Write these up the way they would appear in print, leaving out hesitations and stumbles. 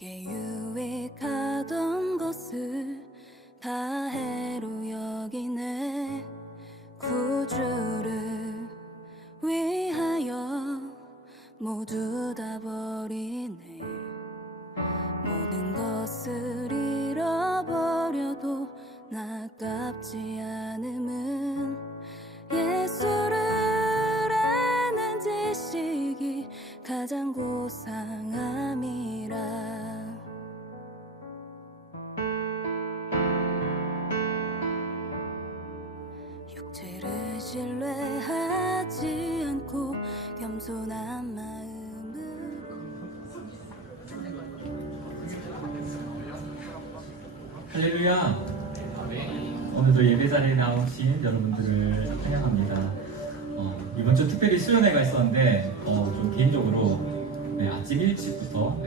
내게 유익하던 것을 다 해로 여기네. 구주를 위하여 모두 다 버리네. 모든 것을 잃어버려도 나깝지 않음은 예수를 아는 지식이 가장 고상함이라. 육체를 신뢰하지 않고 겸손한 마음으로. 할렐루야. 오늘도 예배 자리에 나오신 여러분들을 환영합니다. 이번 주 특별히 수련회가 있었는데 좀 개인적으로 아침 일찍부터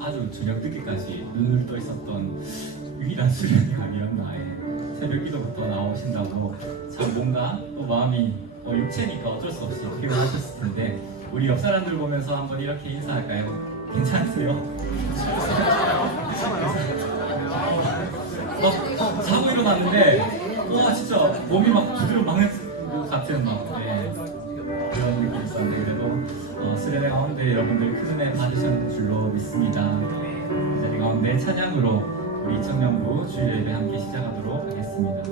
아주 저녁 늦게까지 눈을 떠 있었던 유일한 수련회가 아니었나. 새벽 기도부터 나오신다고 참 뭔가 또 마음이 육체니까 어쩔 수 없이 피곤하셨을 텐데 우리 옆 사람들 보면서 한번 이렇게 인사할까요? 괜찮으세요? 자고 일어났는데 진짜 몸이 막 두드려 맞는 것 같은 그런 느낌이 있었는데 그래도 수련회 가운데 여러분들 큰 은혜 받으셨는 줄로 믿습니다. 자리 가운데 찬양으로 우리 청년부 주일 예배 함께 시작하도록 하겠습니다.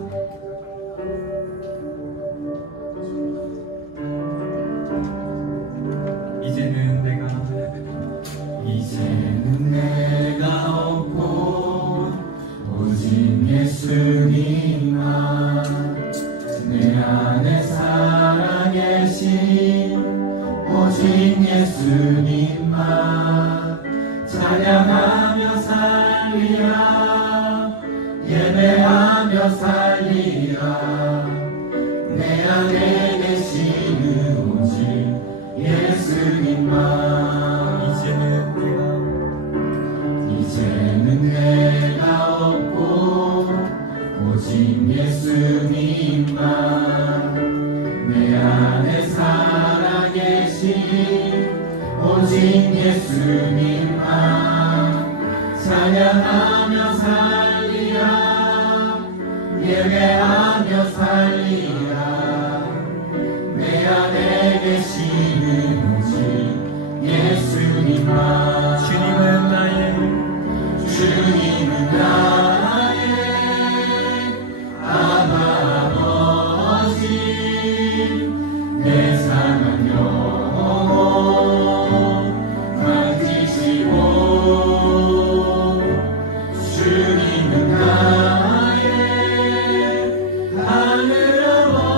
이제는 내가 없고 오직 예수님만 내 안에 살아계신 오직 예수님만 찬양하며 살리라. 예배하며 살리라. 내 안에 계시는 오직 예수님만. 이제는 내가 없고 오직 예수님만 내 안에 살아계신 오직 예수님만 찬양하며 살리라. 예배하며 살리라. 내 안에 계시는 오직 예수님만. 주님은 나의 아버지 내 상한 영혼 만지시고 주님은 나의 하늘 아버지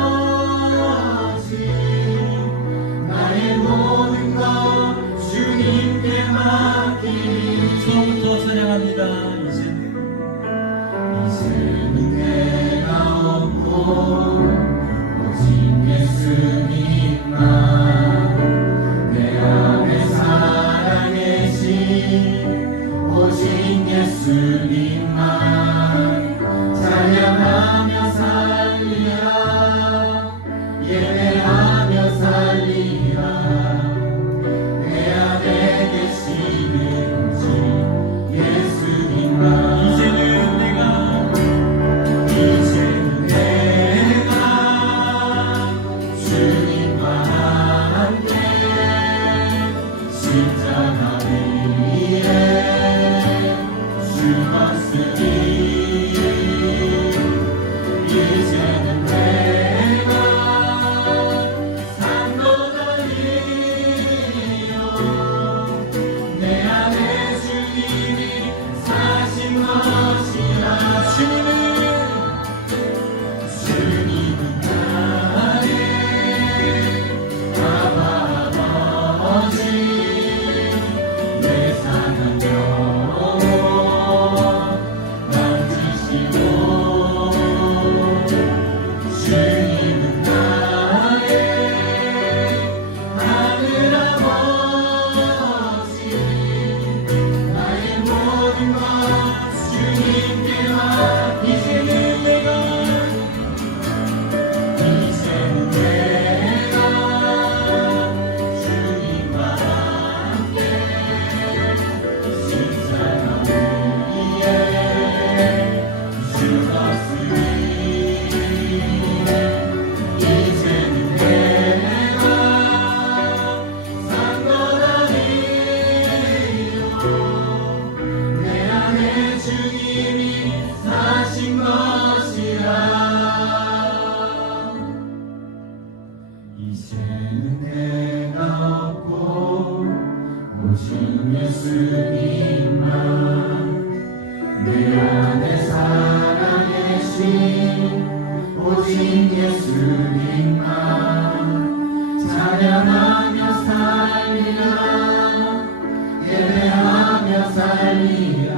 살리라.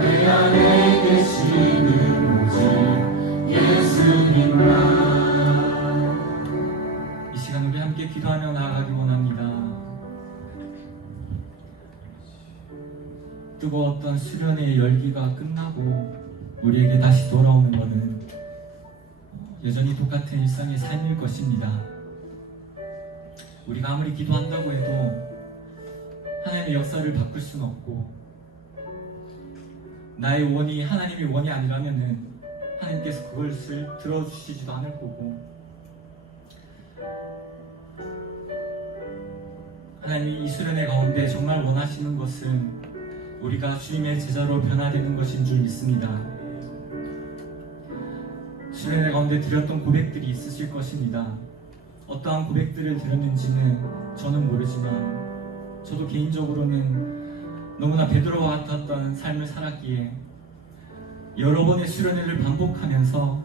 내 안에 계시는 오직 예수님만. 이 시간 우리 함께 기도하며 나아가기 원합니다. 뜨거웠던 수련의 열기가 끝나고 우리에게 다시 돌아오는 것은 여전히 똑같은 일상의 삶일 것입니다. 우리가 아무리 기도한다고 해도 하나님의 역사를 바꿀 수는 없고, 나의 원이 하나님의 원이 아니라면은 하나님께서 그것을 들어주시지도 않을 거고, 하나님이 이 수련의 가운데 정말 원하시는 것은 우리가 주님의 제자로 변화되는 것인 줄 믿습니다. 수련의 가운데 드렸던 고백들이 있으실 것입니다. 어떠한 고백들을 드렸는지는 저는 모르지만 저도 개인적으로는 너무나 베드로와 같았던 삶을 살았기에 여러 번의 수련회를 반복하면서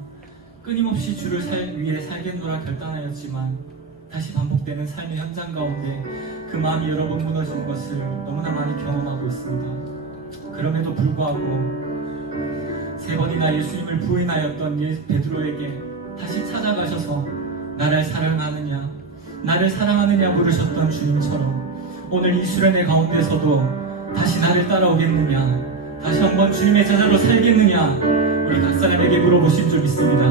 끊임없이 주를 위해 살겠노라 결단하였지만 다시 반복되는 삶의 현장 가운데 그 마음이 여러 번 무너진 것을 너무나 많이 경험하고 있습니다. 그럼에도 불구하고 3번이나 예수님을 부인하였던 베드로에게 다시 찾아가셔서 나를 사랑하느냐 부르셨던 주님처럼 오늘 이 수련회 가운데서도 다시 나를 따라오겠느냐, 다시 한번 주님의 제자로 살겠느냐, 우리 각 사람에게 물어보실 줄 믿습니다.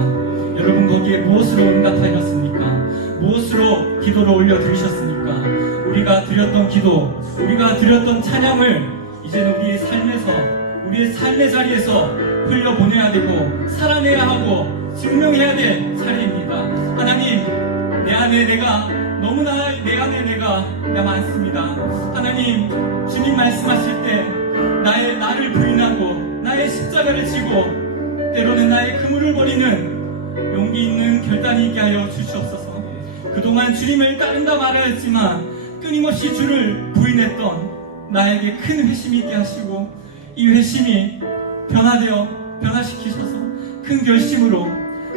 여러분 거기에 무엇으로 응답하셨습니까? 무엇으로 기도를 올려드리셨습니까? 우리가 드렸던 기도, 우리가 드렸던 찬양을 이제는 우리의 삶의 자리에서 흘려보내야 되고 살아내야 하고 증명해야 될 차례입니다. 하나님, 내 안에 내가 많습니다. 하나님, 주님 말씀하실 때 나를 부인하고 나의 십자가를 지고 때로는 나의 그물을 버리는 용기 있는 결단이 있게 하여 주시옵소서. 그동안 주님을 따른다 말하였지만 끊임없이 주를 부인했던 나에게 큰 회심이 있게 하시고 이 회심이 변화시키셔서 큰 결심으로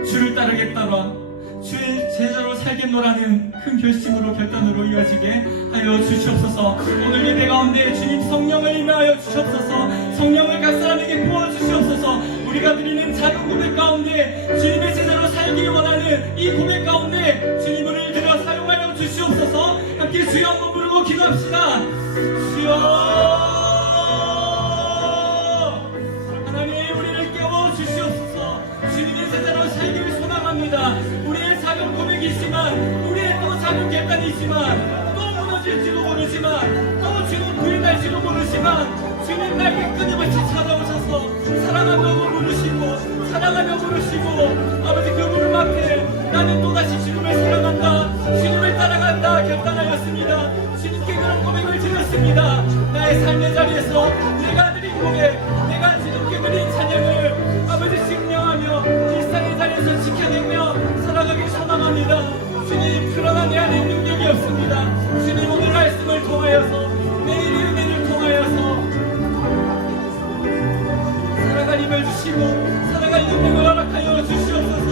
주를 따르겠다가 주의 제자로 살겠노라는 큰 결심으로 결단으로 이어지게 하여 주시옵소서. 오늘 예배 가운데 주님 성령을 임하여 주시옵소서. 성령을 각 사람에게 부어주시옵소서. 우리가 드리는 작은 고백 가운데 주님의 제자로 살기 원하는 이 고백 가운데 주님을 들어 사용하여 주시옵소서. 함께 주여 한번 부르고 기도합시다. 주여, 하나님 우리를 깨워 주시옵소서. 주님의 제자로 살기를 소망합니다. 우리의 작은 고백이지만, 우리의 또 작은 결단이지만, 또 무너질지도 모르지만, 또 주님 부인할지도 모르지만, 주님 나에게 끊임없이 찾아오셔서 사랑하며 부르시고 아버지 그 부름 앞에 나는 또다시 주님을 사랑한다, 주님을 따라간다 결단하였습니다. 주님께 그런 고백을 드렸습니다. 나의 삶의 자리에서 내가 드린 고백, 내가 주님께 드린 찬양을 아버지 증명하며 일상의 자리에서 지켜내며 살아가길 소망합니다. 주님, 그러나 내 안에 능력이 없습니다. 주님, 오늘 말씀을 통하여서, 내일의 은혜를 통하여서 살아갈 힘을 주시고 살아갈 능력을 허락하여 주시옵소서.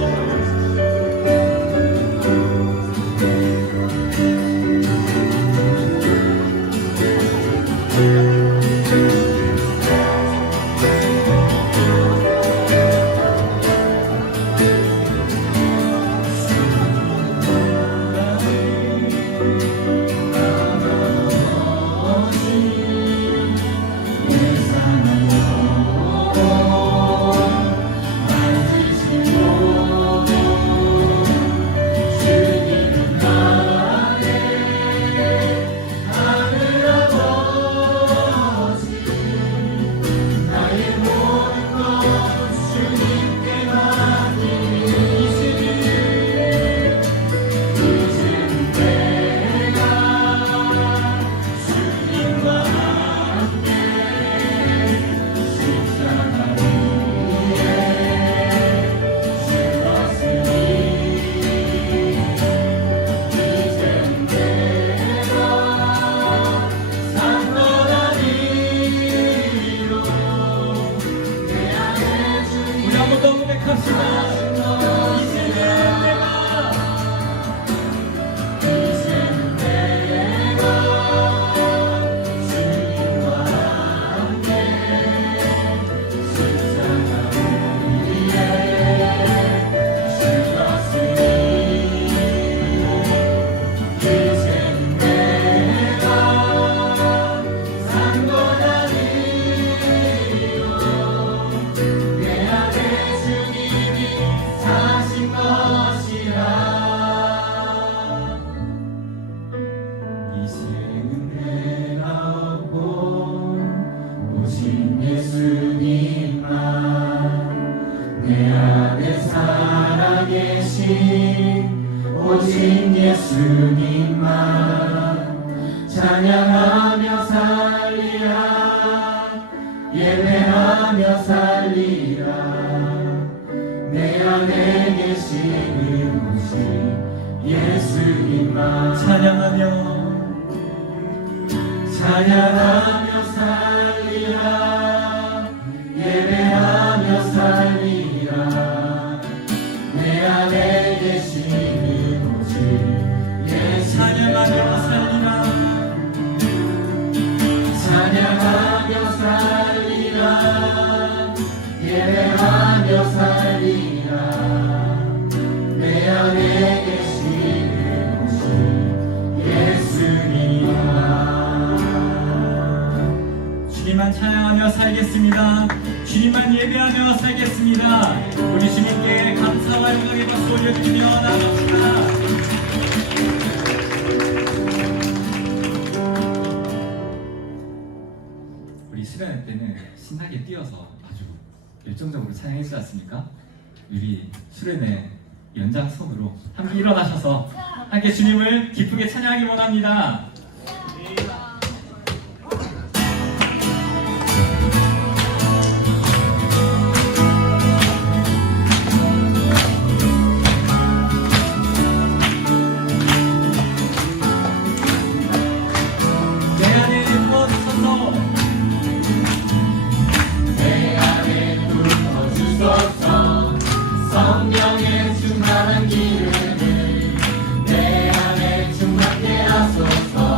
만지시고 예수님만 찬양하며 살리라 예배하며 살리라 내 안에 계시는 오직 예수님만 찬양하며 살리라 예배하며 살리라 내 안에 계시는 오직 예수 찬양하며 살리라 찬양하며 살리라 예배하며 살리라 내 안에 계시는 오직 예수님만 주님만 찬양하며 살겠습니다. 주님만 예배하며 살겠습니다. 우리 주님께 감사와 영광의 박수 올려드리며 나갑시다. 우리 수련회 때는 신나게 뛰어서 아주 열정적으로 찬양했지 않습니까? 우리 수련회 연장선으로 함께 일어나셔서 함께 주님을 기쁘게 찬양하기 원합니다. 내 안에 부어주소서 내 안에 부어주소서 성령의 충만한 기름을 내 안에 충만케 하소서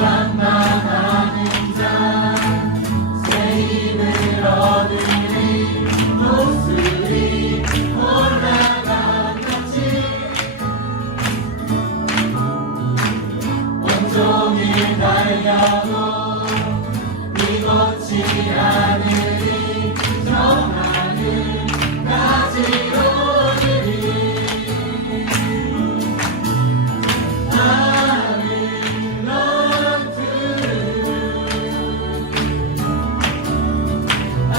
완만하는 자 새 힘을 얻으리 높으리 올라간 같이 온종일 달려도 이곳지 않으리 저 하늘 가지로 오르리 I will run to you I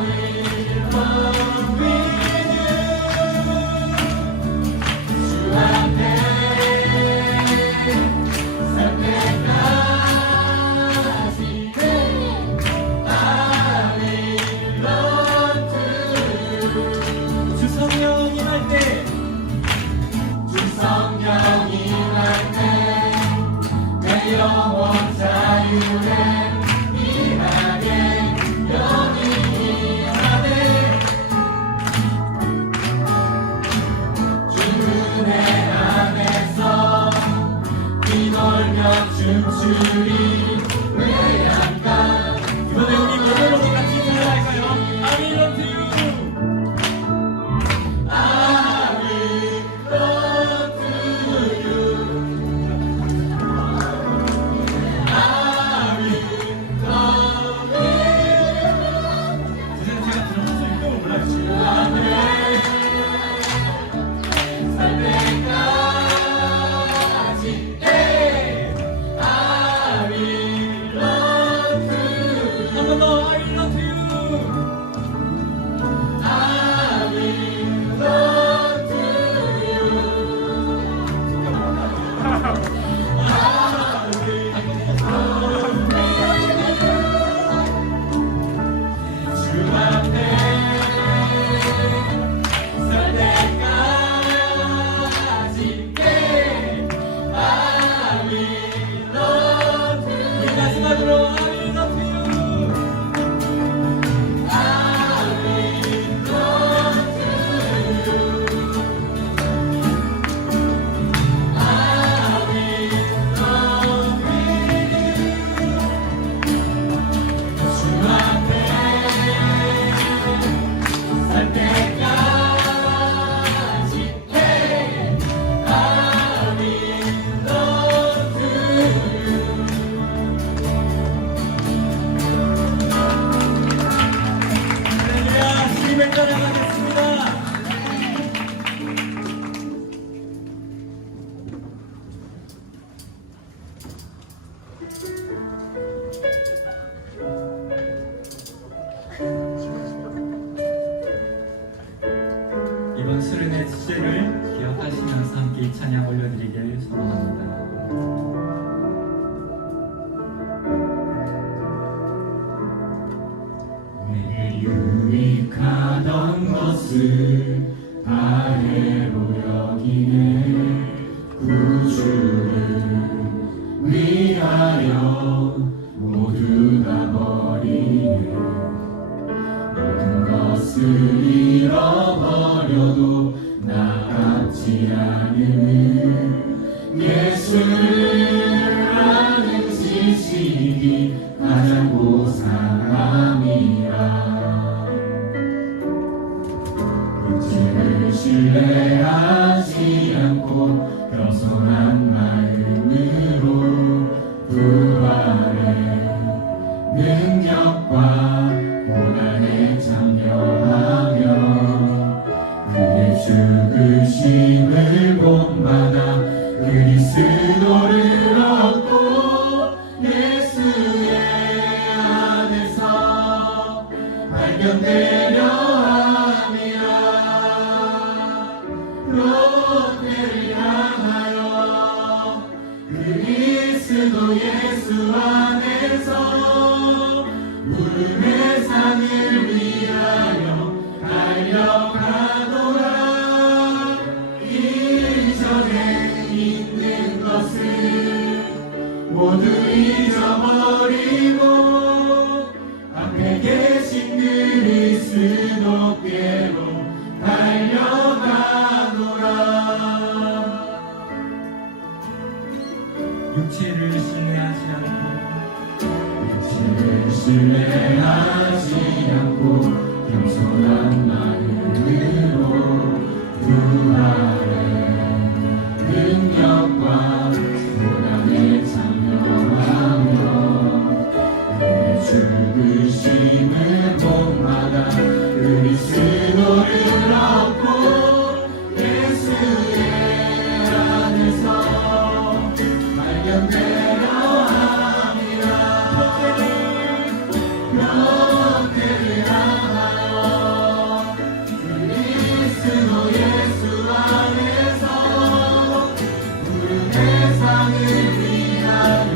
will run with you 주 앞에 설 때까지 I will run to you 주 성령 임할 때 주 성령 임할 때 내 영혼 자유에 임하게 영이 임하네 주 은혜 안에서 뛰놀며 춤추리 외양간 이번에 우리 노래로도 같이 찬양할까요? I will run to you. I will run to you I will come with 제가 들어볼 수 있는 걸 몰라주시고 살 때까지 I will run to you 한 번 더 I will run to you. I will run to you 주 앞에 설 때까지 I will run to you 우리 마지막으로 I will run to you. I will run to you I will run with you 주 앞에 설 때까지 I will run to you 할렐루야, 주님을 따라가겠습니다. 이번 수련의 주제를 기억하시면서 함께 이 찬양 올려드리길 소망합니다. 내게 유익하던 것을 다해로 여기네 구주를 위하여 모두 다 버리네 모든 것을 잃어버려도 나같지 않은 예수를 아는 지식이 가장 고상함이라 육체를 신뢰하지 않고 겸손한 마음으로 부활의 능력과 고난에 참여하며 그의 죽으심을 본받아 그리스도를 얻고 예수의 안에서 발견되려 함이라 롯데를 향하여 그리스도 예수 안에서 구름의 산을 위하여 달려가노라 이전에 있는 것을 모두 잊어버리고 앞에 계신 그리스도께로 달려가노라 육체를 신뢰하지 신뢰하지 않고 겸손한 마음으로 부활의 능력과 고난에 참여하며 그의 죽으심을 본받아 그리스도를 얻고 예수의 안에서 발견되려 함이라. 형태를 향하여 그리스도 예수 안에서 푸른 세상을 위하여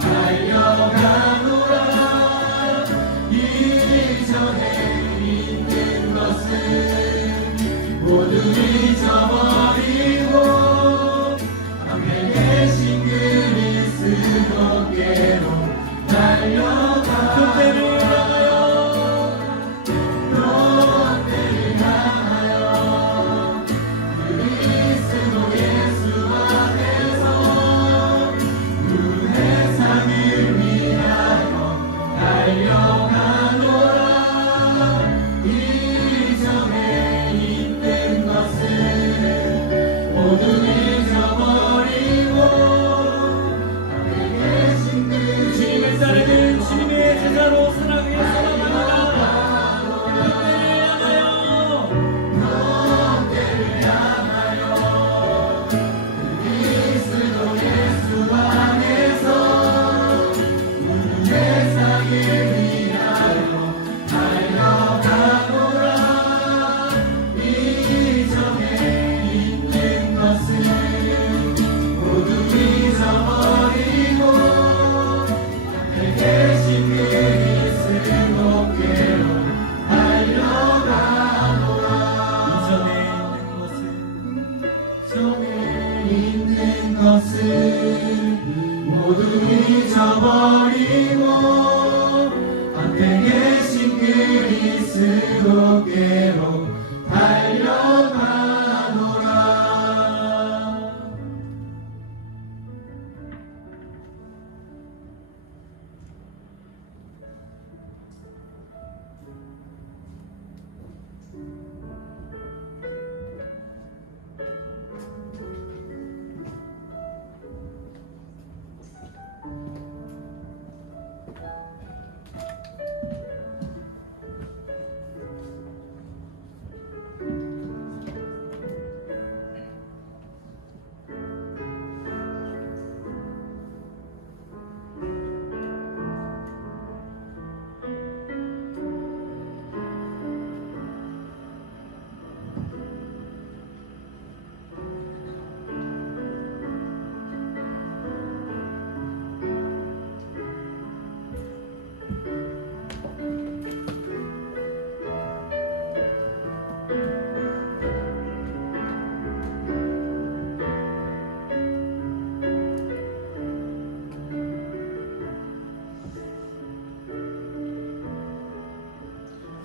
달려가노라. 이전에 있는 것은 모두 잊어버리고 앞에 계신 그리스도께로 달려가. 그때를 향하여 그리스도 예수 안에서 푸른 세상을 위하여 달려가노라. 이전에 있는 것은 모두 잊어버리고 앞에 계신 주님의 따르는 주님의 제자로 사랑해 살아갑니다. 형태를 향하여 그리스도 예수 안에서 푸른 세상을 위하여 달려가노라. 이전에 있는 것은 모두 잊어버리고 앞에 계신 그리스도께로 달려가노라. 전에 있는 것은 모두 잊어버리고 앞에 계신 그리스도께로 달려가노라.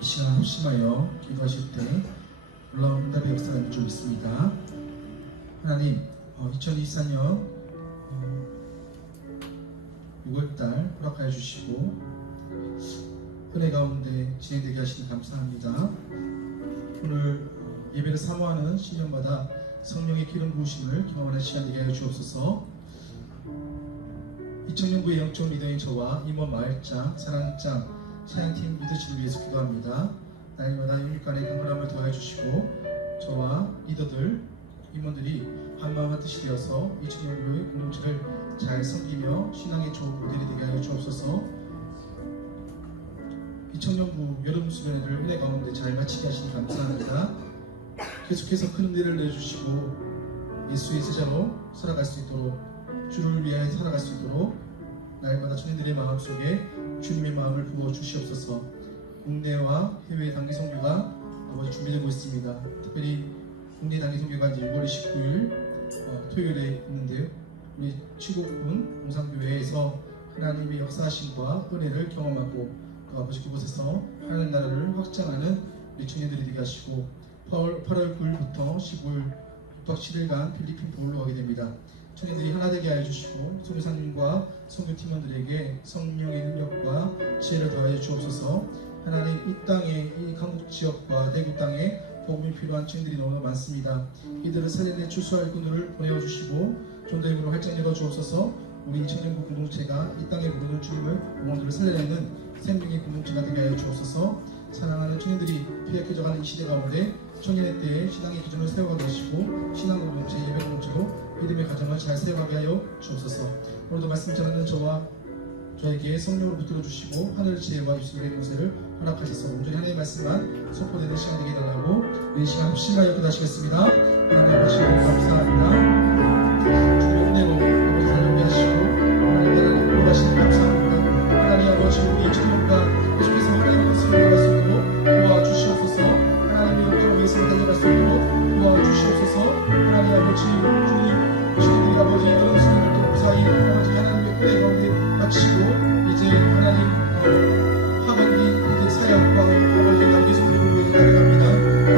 이 시간 호심하여 기도하실 때 놀라운 응답의 역사가 있는 줄 믿습니다. 하나님, 2024년 6월달 허락하여 주시고 은혜 가운데 진행되게 하시니 감사합니다. 오늘 예배를 사모하는 신년마다 성령의 기름 부으심을 경험하는 시간 되게 하여 주옵소서. 2000년부의 영적 리더인 저와 임원 마을장, 사랑장, 찬양팀 리더십을 위해서 기도합니다. 날마다 영육간의 강건함을 더해 주시고 저와 리더들, 임원들이 한마음 한뜻이 되어서 2000년부의 공동체를 잘 섬기며 신앙의 좋은 모델이 되게 하여 주옵소서. 2000년부 여름 수련회를 은혜 가운데 잘 마치게 하시니 감사합니다. 계속해서 큰 은혜를 내주시고 예수의 제자로 살아갈 수 있도록, 주를 위하여 살아갈 수 있도록 날마다 주님들의 마음속에 주님의 마음을 부어 주시옵소서. 국내와 해외 단기 선교가 아버지 준비되고 있습니다. 특별히 국내 단기 선교가 이제 6월 29일 토요일에 있는데요. 우리 치국군 용산교회에서 하나님의 역사하심과 은혜를 경험하고 또 아버지 그곳에서 하나님 나라를 확장하는 우리 청년들이 되게 하시고 8월 9일부터 15일 6박 7일간 필리핀 보울로 가게 됩니다. 청년들이 하나 되게 하여 주시고 선교사님과 선교팀원들에게 성령의 능력과 지혜를 더하여 주옵소서. 하나님, 이 땅에, 이 강북 지역과 대구 땅에 복음이 필요한 청년들이 너무나 많습니다. 이들을 살려내 추수할 그들을 보내어 주시고 전도의 문을 활짝 열어 주옵소서. 우리 청년부 공동체가 이 땅에 부르는 주님을 영혼들을 살려내는 생명의 공동체가 되게 하여 주옵소서. 사랑하는 청년들이 피약해져가는 이 시대 가운데 청년의 때에 신앙의 기준을 세워가게 하시고 신앙 공동체, 예배 공동체로 믿음의 가정을 잘 세워가게 하여 주옵소서. 오늘도 말씀 전하는 저와 저에게 성령을 붙들어 주시고 하늘 지혜와 입술의 공세를 허락하셔서 온전히 하나님의 말씀만 선포되는 시간 되게 해달라고 이 시간 합심하여 기도하시겠습니다. 하나님 아버지 감사합니다. 주님의 은혜로 아버지 살려게 하시고 하나님 돌아가시니 감사합니다. 하나님 아버지 우리의 청년과 계속해서 하나님의 것을 달려갈 수 있도록 도와주시옵소서. 하나님의 영광을 위해서 달려갈 수 있도록 도와주시옵소서. 하나님 아버지 주님 아버지 이런 수련을 또 무사히 아버지 하나님의 은혜 가운데 마치고 이제 하나님 하반기 이제 사역과 아버지 남기 성도를 위해 나아갑니다.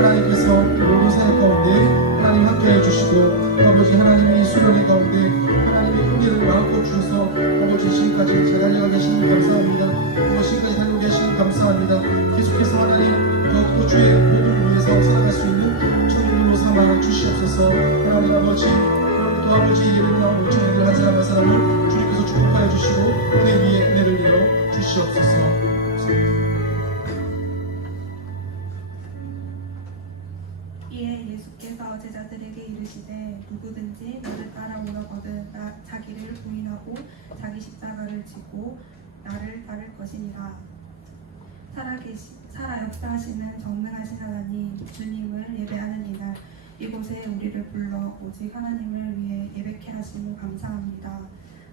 하나님께서 모든 사역 가운데 하나님 함께해 주시고 아버지 하나님의 수련의 가운데 하나님의 은혜를 마음껏 주셔서 아버지 지금까지 잘 달려가게 하시니 감사합니다. 아버지 지금까지 달려가게 하시니 감사합니다. 계속해서 하나님 더욱더 주의 복음을 위해서 살아갈 수 있는 청년들로 삼아 주시옵소서. 하나님 아버지 또 아버지 예배를 나온 우리 청년들 한 사람 한 사람을 주님께서 축복하여 주시고 은혜 위에 은혜를 내려 주시옵소서. 이에 예수께서 제자들에게 이르시되 누구든지 나를 따라오려거든 자기를 부인하고 자기 십자가를 지고 나를 따를 것이니라. 살아 역사하시는 전능하신 하나님 주님을 예배하는 이날 이곳에 우리를 불러 오직 하나님을 위해 예배케 하심을 감사합니다.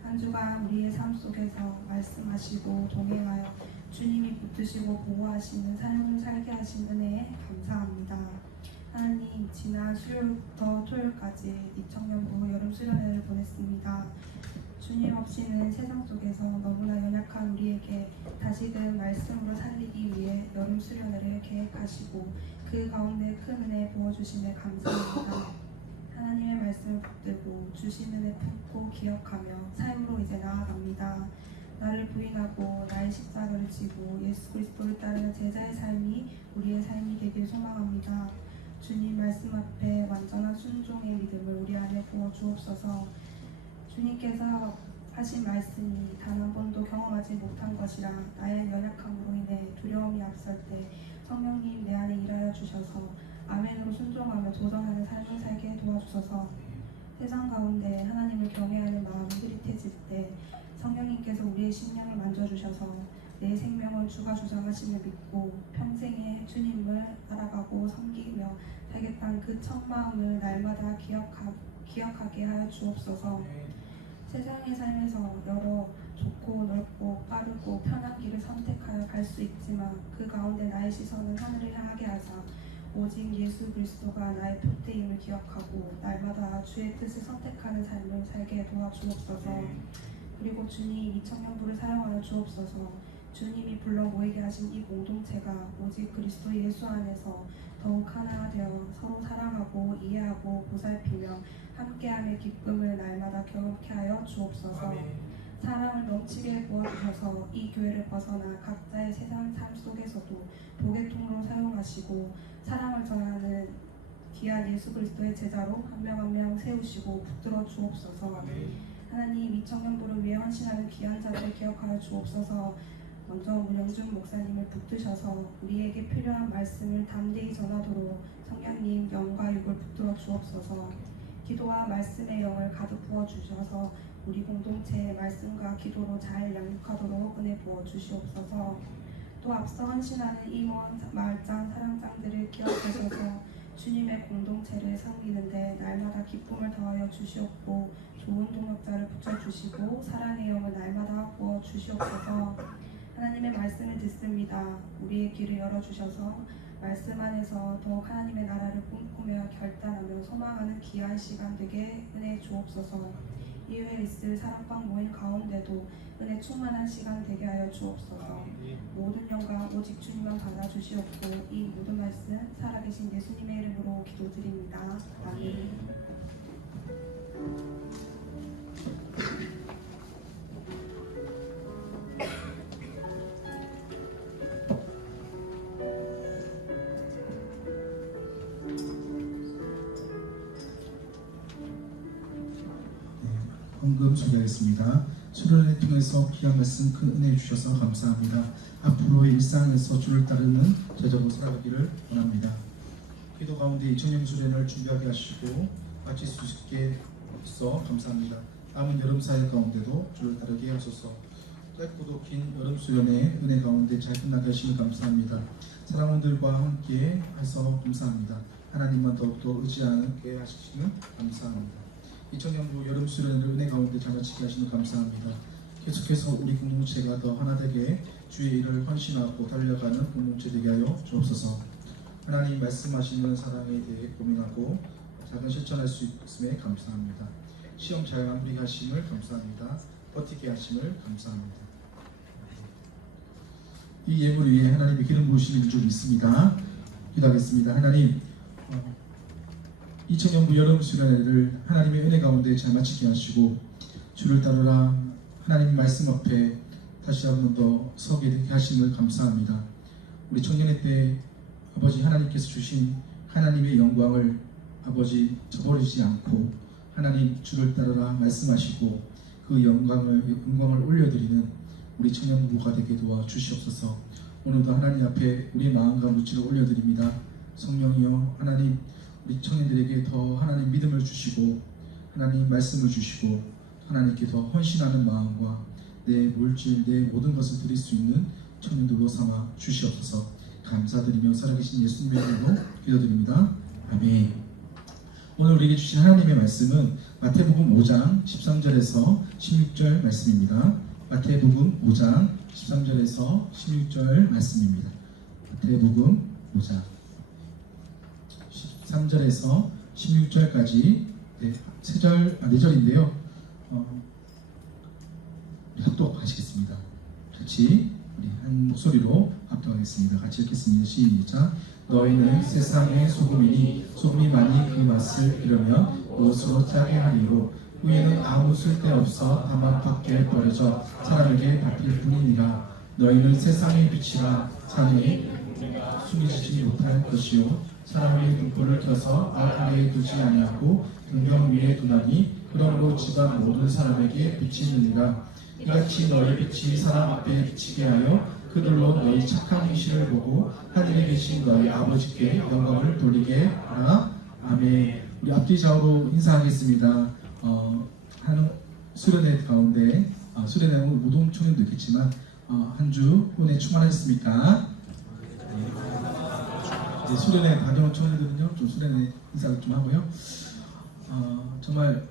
한 주간 우리의 삶 속에서 말씀하시고 동행하여 주님이 붙드시고 보호하시는 삶을 살게 하신 은혜에 감사합니다. 하나님, 지난 수요일부터 토요일까지 이청년부 여름 수련회를 보냈습니다. 주님 없이는 세상 속에서 너무나 연약한 우리에게 다시금 말씀으로 살리기 위해 여름 수련회를 계획하시고 그 가운데 큰 은혜 부어주심에 감사합니다. 하나님의 말씀을 붙들고 주신 은혜 품고 기억하며 삶으로 이제 나아갑니다. 나를 부인하고 나의 십자가를 지고 예수 그리스도를 따르는 제자의 삶이 우리의 삶이 되길 소망합니다. 주님 말씀 앞에 완전한 순종의 믿음을 우리 안에 부어 주옵소서. 주님께서 하신 말씀이 단 한 번도 경험하지 못한 것이라 나의 연약함으로 인해 두려움이 앞설 때 성령님 내 안에 일하여 주셔서 아멘으로 순종하며 도전하는 삶을 살게 도와주셔서 세상 가운데 하나님을 경외하는 마음이 흐릿해질 때 성령님께서 우리의 심령을 만져주셔서 내 생명을 주가 주장하심을 믿고 평생에 주님을 알아가고 섬기며 살겠다는 그 첫 마음을 날마다 기억하게 하여 주옵소서. 세상의 삶에서 여러 좋고 넓고 빠르고 편한 길을 선택하여 갈 수 있지만 그 가운데 나의 시선은 하늘을 향하게 하자 오직 예수 그리스도가 나의 표대임을 기억하고 날마다 주의 뜻을 선택하는 삶을 살게 도와주옵소서. 그리고 주님 이 청년부를 사랑하여 주옵소서. 주님이 불러 모이게 하신 이 공동체가 오직 그리스도 예수 안에서 더욱 하나가 되어 서로 사랑하고 이해하고 보살피며 함께함의 기쁨을 날마다 경험케 하여 주옵소서. 사랑을 넘치게 부어주셔서 이 교회를 벗어나 각자의 세상 삶 속에서도 복의 통로로 사용하시고 사랑을 전하는 귀한 예수 그리스도의 제자로 한 명 한 명 세우시고 붙들어 주옵소서. 하나님 이 청년부를 위해 헌신하는 귀한 자들을 기억하여 주옵소서. 먼저 문영준 목사님을 붙드셔서 우리에게 필요한 말씀을 담대히 전하도록 성령님 영과 육을 붙들어 주옵소서. 기도와 말씀의 영을 가득 부어주셔서 우리 공동체의 말씀과 기도로 잘 양육하도록 은혜 부어주시옵소서. 또 앞서 헌신하는 임원, 마을장, 사랑장들을 기억하셔서 주님의 공동체를 섬기는데 날마다 기쁨을 더하여 주시옵고 좋은 동역자를 붙여주시고 사랑의 영을 날마다 부어주시옵소서. 하나님의 말씀을 듣습니다. 우리의 길을 열어주셔서 말씀 안에서 더욱 하나님의 나라를 꿈꾸며 결단하며 소망하는 귀한 시간 되게 은혜 주옵소서. 이후에 있을 사랑방 모임 가운데도 은혜 충만한 시간 되게 하여 주옵소서. 모든 영광 오직 주님만 받아주시옵고 이 모든 말씀 살아계신 예수님의 이름으로 기도드립니다. 아멘. 헌금 소개하겠습니다. 수련회 통해서 귀한 말씀 큰 은혜 주셔서 감사합니다. 앞으로의 일상에서 주를 따르는 제자로 살아가기를 원합니다. 기도 가운데 2000년 수련을 준비하게 하시고 마칠 수 있게 있어 감사합니다. 남은 여름 사역 가운데도 주를 따르게 하소서. 짧고도 긴 여름 수련의 은혜 가운데 잘 끝나게 하시면 감사합니다. 사랑원들과 함께 해서 감사합니다. 하나님만 더욱더 의지하게 하시면 감사합니다. 2000년도 여름 수련을 은혜 가운데 잘 마치게 하시면 감사합니다. 계속해서 우리 공동체가 더 하나 되게 주의 일을 헌신하고 달려가는 공동체 되게 하여 주옵소서. 하나님 말씀하시는 사랑에 대해 고민하고 작은 실천할 수 있음에 감사합니다. 시험 잘 마무리게 하심을 감사합니다. 버티게 하심을 감사합니다. 이 예물 위에 하나님의 기름 부으시는 줄 믿습니다. 기도하겠습니다. 하나님 2000년부 여름 수련회를 하나님의 은혜 가운데 잘 마치게 하시고 주를 따르라 하나님 말씀 앞에 다시 한 번 더 서게 되게 하심을 감사합니다. 우리 청년회 때 아버지 하나님께서 주신 하나님의 영광을 아버지 저버리지 않고 하나님 주를 따르라 말씀하시고 그 영광을 올려드리는 우리 청년부가 되게 도와 주시옵소서. 오늘도 하나님 앞에 우리의 마음과 무치를 올려드립니다. 성령이여 하나님 우리 청년들에게 더 하나님 믿음을 주시고 하나님 말씀을 주시고 하나님께 더 헌신하는 마음과 내 물질 내 모든 것을 드릴 수 있는 청년들로 삼아 주시옵소서. 감사드리며 살아계신 예수님의 이름으로 기도드립니다. 아멘. 오늘 우리에게 주신 하나님의 말씀은 마태복음 5장 13절에서 16절 말씀입니다. 마태복음 5장 13절에서 16절 말씀입니다. 마태복음 5장 13절에서 16절까지 4절인데요. 합독하시겠습니다. 같이 우리 한 목소리로 합독하겠습니다. 같이 읽겠습니다. 시작. 너희는 세상의 소금이니 소금이 많이 그 맛을 잃으면 무엇으로 짜게 하리요. 후에는 아무 쓸데없어 다만 밖에 버려져 사람에게 밟힐 뿐이니라. 너희는 세상의 빛이라. 산에 숨기지 못할 것이요 사람의 등불을 켜서 알 아래에 두지 아니하고 등경 위에 두나니 그러므로 집안 모든 사람에게 빛이 있느니라. 이같이 너희 빛이 사람 앞에 비치게 하여 그들로 너희 착한 행실을 보고 하늘에 계신 너희 아버지께 영광을 돌리게 하라. 아멘. 우리 앞뒤 좌우로 인사하겠습니다. 한 수련회 가운데 수련회 모든 청년도 있겠지만 한 주 은혜 충만하셨습니까? 네, 수련회 다녀온 청년들은요 좀 수련회 인사를 좀 하고요. 정말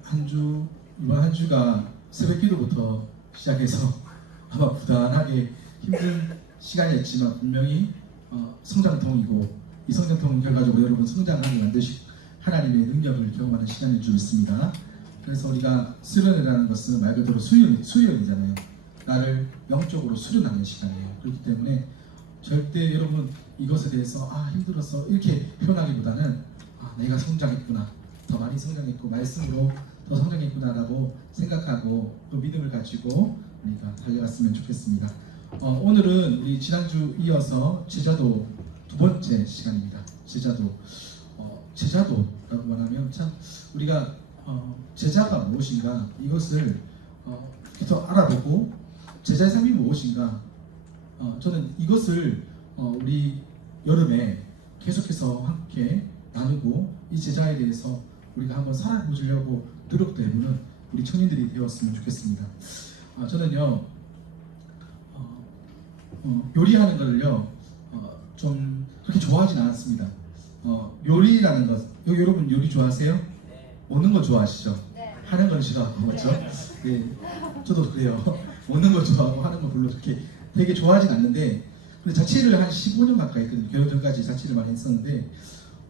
이번 한 주가 새벽 기도부터 시작해서 아마 부단하게 힘든 시간이었지만 분명히 성장통이고 이 성장통 결과적으로 여러분 성장하게 만드실 하나님의 능력을 경험하는 시간일 줄 믿습니다. 그래서 우리가 수련회라는 것은 말 그대로 수련이잖아요. 나를 영적으로 수련하는 시간이에요. 그렇기 때문에 절대 여러분 이것에 대해서 힘들었어 이렇게 표현하기보다는 내가 성장했구나, 더 많이 성장했고 말씀으로 더 성장했구나 라고 생각하고 그 믿음을 가지고 우리가 달려갔으면 좋겠습니다. 오늘은 우리 지난주 이어서 제자도 두 번째 시간입니다. 제자도라고 말하면 참 우리가 제자가 무엇인가 이것을 더 알아보고 제자의 삶이 무엇인가 저는 이것을 우리 여름에 계속해서 함께 나누고 이 제자에 대해서 우리가 한번 살아보시려고 노력도 해보는 우리 청년들이 되었으면 좋겠습니다. 저는요 요리하는 것을요 좀 그렇게 좋아하진 않았습니다. 요리라는 것 여러분 요리 좋아하세요? 네. 먹는 거 좋아하시죠? 네. 하는 건 싫어하고 그렇죠? 네. 저도 그래요. 먹는 거 좋아하고 하는 거 별로 그렇게 되게 좋아하진 않는데 근데 자취를 한 15년 가까이 했거든요. 결혼 전까지 자취를 많이 했었는데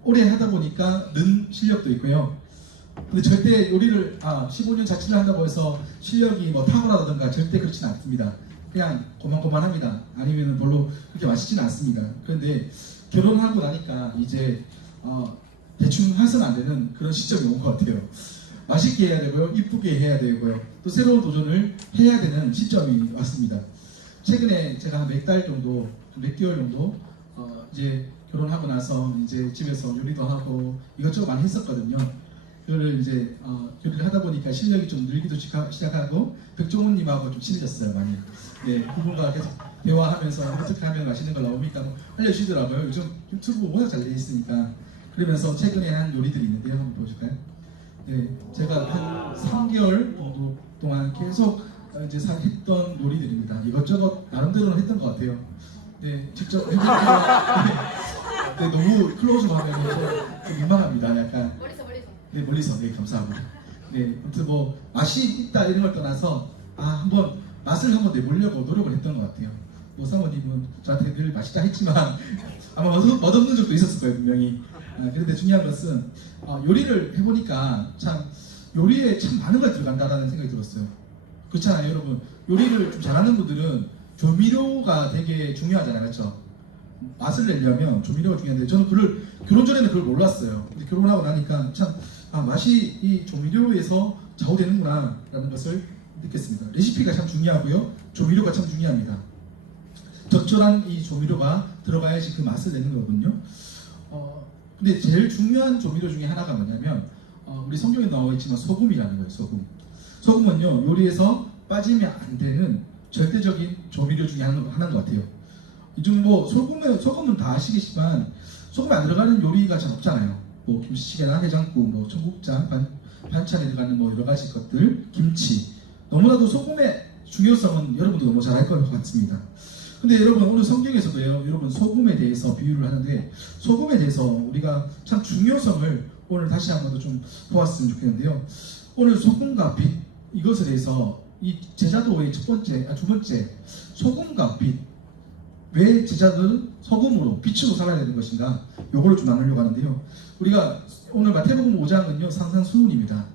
오래 하다 보니까 는 실력도 있고요. 근데 절대 요리를 15년 자취를 한다고 해서 실력이 뭐 탁월하다든가 절대 그렇지는 않습니다. 그냥 고만고만합니다. 아니면 별로 그렇게 맛있지는 않습니다. 그런데 결혼하고 나니까 이제 대충 해서는 안 되는 그런 시점이 온 것 같아요. 맛있게 해야 되고요, 이쁘게 해야 되고요, 또 새로운 도전을 해야 되는 시점이 왔습니다. 최근에 제가 한 몇 개월 정도 이제 결혼하고 나서 이제 집에서 요리도 하고 이것저것 많이 했었거든요. 그거를 이제 요리를 하다 보니까 실력이 좀 늘기도 시작하고 백종훈님하고 좀 친해졌어요 많이. 네, 그분과 계속 대화하면서 어떻게 하면 맛있는 걸 나옵니까? 알려주시더라고요. 요즘 유튜브 워낙 잘 돼 있으니까. 그러면서 최근에 한 요리들이 있는데요. 한번 보실까요? 네, 제가 한 3개월 정도 동안 계속 이제 했던 요리들입니다. 이것저것 나름대로는 했던 것 같아요. 네, 직접 해보니까 네, 너무 클로즈로 하면 좀 민망합니다. 약간 네, 멀리서 네, 감사합니다. 네, 아무튼 뭐 맛이 있다 이런 걸 떠나서 한번 맛을 한번 내보려고 노력을 했던 것 같아요. 뭐 사모님은 저한테 늘 맛있다 했지만 아마 맛없는 적도 있었을 거예요 분명히. 그런데 중요한 것은 요리를 해보니까 참 요리에 참 많은 걸 들어간다라는 생각이 들었어요. 그렇잖아요 여러분. 요리를 좀 잘하는 분들은 조미료가 되게 중요하잖아요, 그렇죠? 맛을 내려면 조미료가 중요한데 저는 결혼 전에는 그걸 몰랐어요. 근데 결혼하고 나니까 참 맛이 이 조미료에서 좌우되는구나 라는 것을 느꼈습니다. 레시피가 참 중요하고요, 조미료가 참 중요합니다. 적절한 이 조미료가 들어가야지 그 맛을 내는 거거든요. 근데 제일 중요한 조미료 중에 하나가 뭐냐면 우리 성경에 나와 있지만 소금이라는 거예요. 소금은요 요리에서 빠지면 안 되는 절대적인 조미료 중에 하나인 것 같아요. 요즘 뭐 소금은 다 아시겠지만 소금 안 들어가는 요리가 잘 없잖아요. 뭐 김치찌개나 해장국, 뭐 청국장, 반찬에 들어가는 뭐 여러 가지 것들, 김치. 너무나도 소금의 중요성은 여러분도 너무 잘 알 것 같습니다. 근데 여러분 오늘 성경에서도요, 여러분 소금에 대해서 비유를 하는데 소금에 대해서 우리가 참 중요성을 오늘 다시 한번 더 좀 보았으면 좋겠는데요. 오늘 소금과 빛 이것에 대해서 이 제자도의 두 번째 소금과 빛. 왜 제자들은 소금으로 빛으로 살아야 되는 것인가? 요거를 좀 나누려고 하는데요. 우리가 오늘 마태복음 5장은요 산상수훈입니다.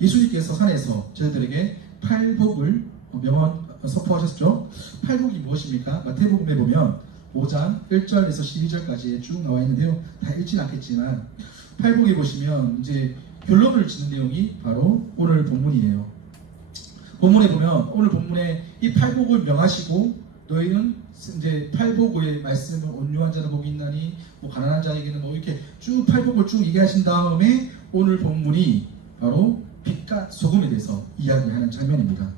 예수님께서 산에서 저희들에게 팔복을 선포하셨죠. 팔복이 무엇입니까? 마태복음에 보면 5장 1절에서 12절까지 쭉 나와 있는데요. 다 읽지는 않겠지만 팔복에 보시면 이제 결론을 짓는 내용이 바로 오늘 본문이에요. 본문에 보면 오늘 본문에 이 팔복을 명하시고 너희는 이제 팔복의 말씀을 온유한 자는 복이 있나니 뭐 가난한 자에게는 뭐 이렇게 쭉 팔복을 쭉 얘기하신 다음에 오늘 본문이 바로 빛과 소금에 대해서 이야기하는 장면입니다.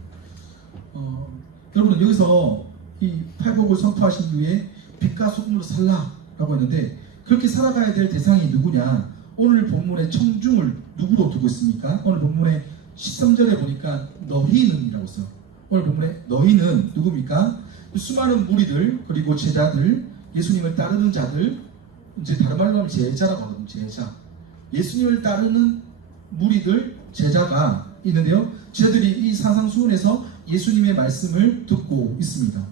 여러분 여기서 이 팔복을 선포하신 후에 빛과 소금으로 살라라고 했는데 그렇게 살아가야 될 대상이 누구냐? 오늘 본문의 청중을 누구로 두고 있습니까? 오늘 본문의 13절에 보니까 너희는이라고 써요. 오늘 본문에 너희는 누굽니까? 수많은 무리들 그리고 제자들, 예수님을 따르는 자들, 이제 다른 말로 하면 제자라고 하거든요. 제자. 예수님을 따르는 무리들, 제자가 있는데요. 제자들이 이 산상수훈에서 예수님의 말씀을 듣고 있습니다.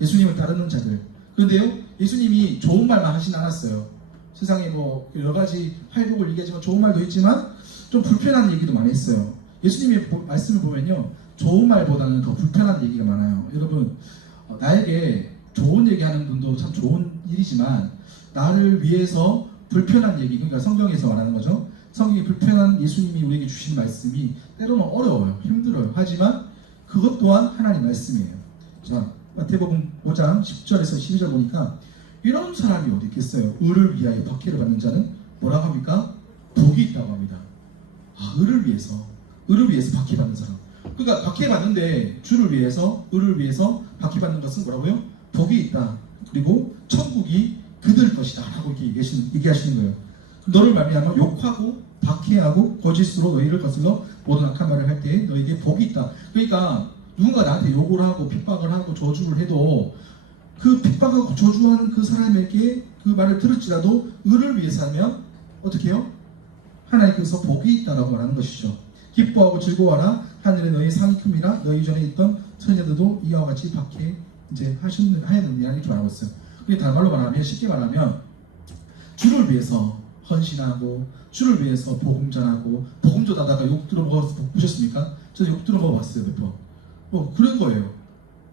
예수님을 따르는 자들. 그런데요, 예수님이 좋은 말만 하진 않았어요. 세상에 뭐 여러 가지 팔복을 얘기하지만 좋은 말도 있지만 좀 불편한 얘기도 많이 했어요. 예수님의 말씀을 보면요, 좋은 말보다는 더 불편한 얘기가 많아요. 여러분, 나에게 좋은 얘기하는 분도 참 좋은 일이지만 나를 위해서 불편한 얘기, 그러니까 성경에서 말하는 거죠. 성경이 불편한 예수님이 우리에게 주신 말씀이 때로는 어려워요. 힘들어요. 하지만 그것 또한 하나님 말씀이에요. 자, 마태복음 5장 10절에서 12절 보니까 이런 사람이 어디 있겠어요? 의를 위하여 박해를 받는 자는 뭐라고 합니까? 복이 있다고 합니다. 의를 위해서 박해받는 사람. 그러니까 박해받는데 주를 위해서, 의를 위해서 박해받는 것은 뭐라고요? 복이 있다. 그리고 천국이 그들 것이다 라고 이렇게 얘기하시는 거예요. 너를 말미암아 욕하고 박해하고 거짓으로 너희를 거슬러 모든 악한 말을 할 때 너에게 복이 있다. 그러니까 누군가 나한테 욕을 하고 핍박을 하고 저주를 해도 그 핍박하고 저주하는 그 사람에게 그 말을 들을지라도 의를 위해서 하면 어떻게 해요? 하나님께서 복이 있다라고 말하는 것이죠. 기뻐하고 즐거워하라. 하늘에 너희 상이 큼이라. 너희 전에 있던 처녀들도 이와 같이 박해 이제 하야 된다 이렇게 말하고 있어요. 그게 다른 말로 말하면, 쉽게 말하면 주를 위해서 헌신하고 주를 위해서 복음 전하고, 복음 전하다가 욕 들어보셨습니까? 저도 욕 들어봤어요 몇 번. 뭐 그런 거예요.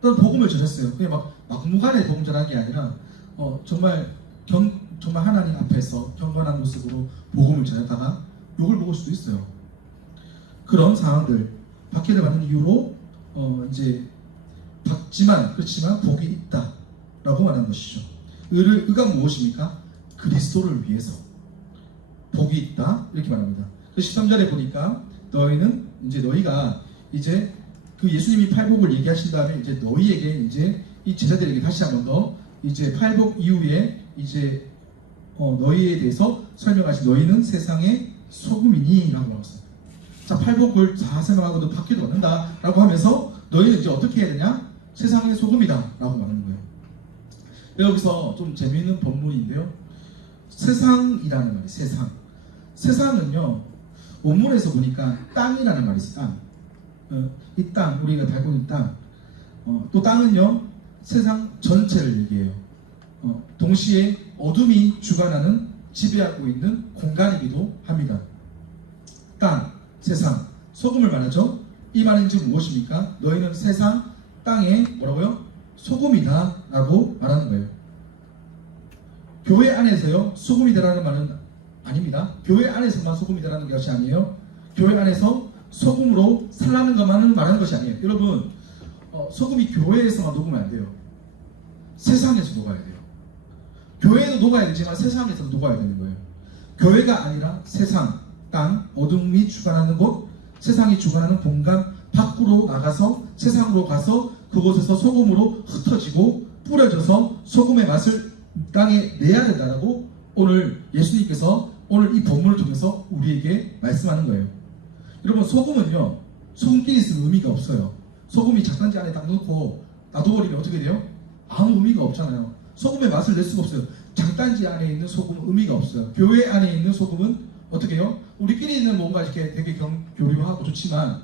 난 복음을 전했어요. 그냥 막 막무가내 복음 전한 게 아니라 정말 하나님 앞에서 경건한 모습으로 복음을 전하다가 욕을 먹을 수도 있어요. 그런 상황들, 박해를 받는 이유로 이제 그렇지만 복이 있다라고 말하는 것이죠. 의가 무엇입니까? 그리스도를 위해서 복이 있다 이렇게 말합니다. 그 13절에 보니까 너희는 이제 너희가 이제 그 예수님이 팔복을 얘기하신 다음에 이제 너희에게 이제 이 제자들에게 다시 한 번 더 이제 팔복 이후에 이제 너희에 대해서 설명하신 너희는 세상의 소금이니 라고 나왔어요. 자, 팔복을 다 설명하고도 바뀌도 않는다 라고 하면서 너희는 이제 어떻게 해야 되냐? 세상의 소금이다 라고 말하는 거예요. 여기서 좀 재미있는 본문인데요. 세상이라는 말이 세상. 세상은요, 원문에서 보니까 땅이라는 말이 있어요. 땅. 이 땅, 우리가 밟고 있는 땅. 또 땅은요, 세상 전체를 얘기해요. 동시에 어둠이 주관하는 지배하고 있는 공간이기도 합니다. 땅, 세상, 소금을 말하죠. 이 말은 지금 무엇입니까? 너희는 세상, 땅의 뭐라고요? 소금이다 라고 말하는 거예요. 교회 안에서요, 소금이 되라는 말은 아닙니다. 교회 안에서만 소금이 되라는 것이 아니에요. 교회 안에서 소금으로 살라는 것만은 말하는 것이 아니에요. 여러분, 소금이 교회에서만 녹으면 안 돼요. 세상에서 녹아야 돼요. 교회도 녹아야 되지만 세상에서 녹아야 되는 거예요. 교회가 아니라 세상, 땅, 어둠이 주관하는 곳, 세상이 주관하는 공간 밖으로 나가서 세상으로 가서 그곳에서 소금으로 흩어지고 뿌려져서 소금의 맛을 땅에 내야 된다라고 오늘 예수님께서 오늘 이 본문을 통해서 우리에게 말씀하는 거예요. 여러분, 소금은요, 소금끼리 있으면 의미가 없어요. 소금이 작단지 안에 딱 넣고 놔둬버리면 어떻게 돼요? 아무 의미가 없잖아요. 소금의 맛을 낼 수가 없어요. 장단지 안에 있는 소금은 의미가 없어요. 교회 안에 있는 소금은 어떻게 해요? 우리끼리 있는 뭔가 이렇게 되게 교류하고 좋지만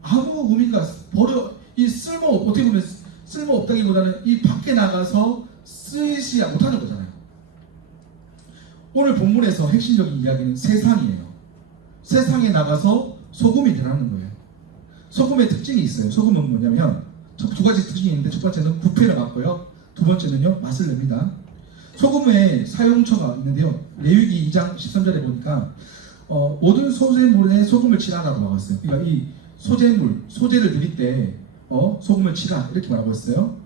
아무 의미가 어떻게 보면 쓸모 없다기보다는 이 밖에 나가서 쓰이지 못하는 거잖아요. 오늘 본문에서 핵심적인 이야기는 세상이에요. 세상에 나가서 소금이 되라는 거예요. 소금의 특징이 있어요. 소금은 뭐냐면 두 가지 특징이 있는데, 첫 번째는 부패를 막고요. 두 번째는요, 맛을 냅니다. 소금의 사용처가 있는데요. 레위기 2장 13절에 보니까 모든 소재물에 소금을 칠하라고 나왔어요. 그러니까 이 소재를 드릴 때 소금을 칠하 이렇게 말하고 있어요.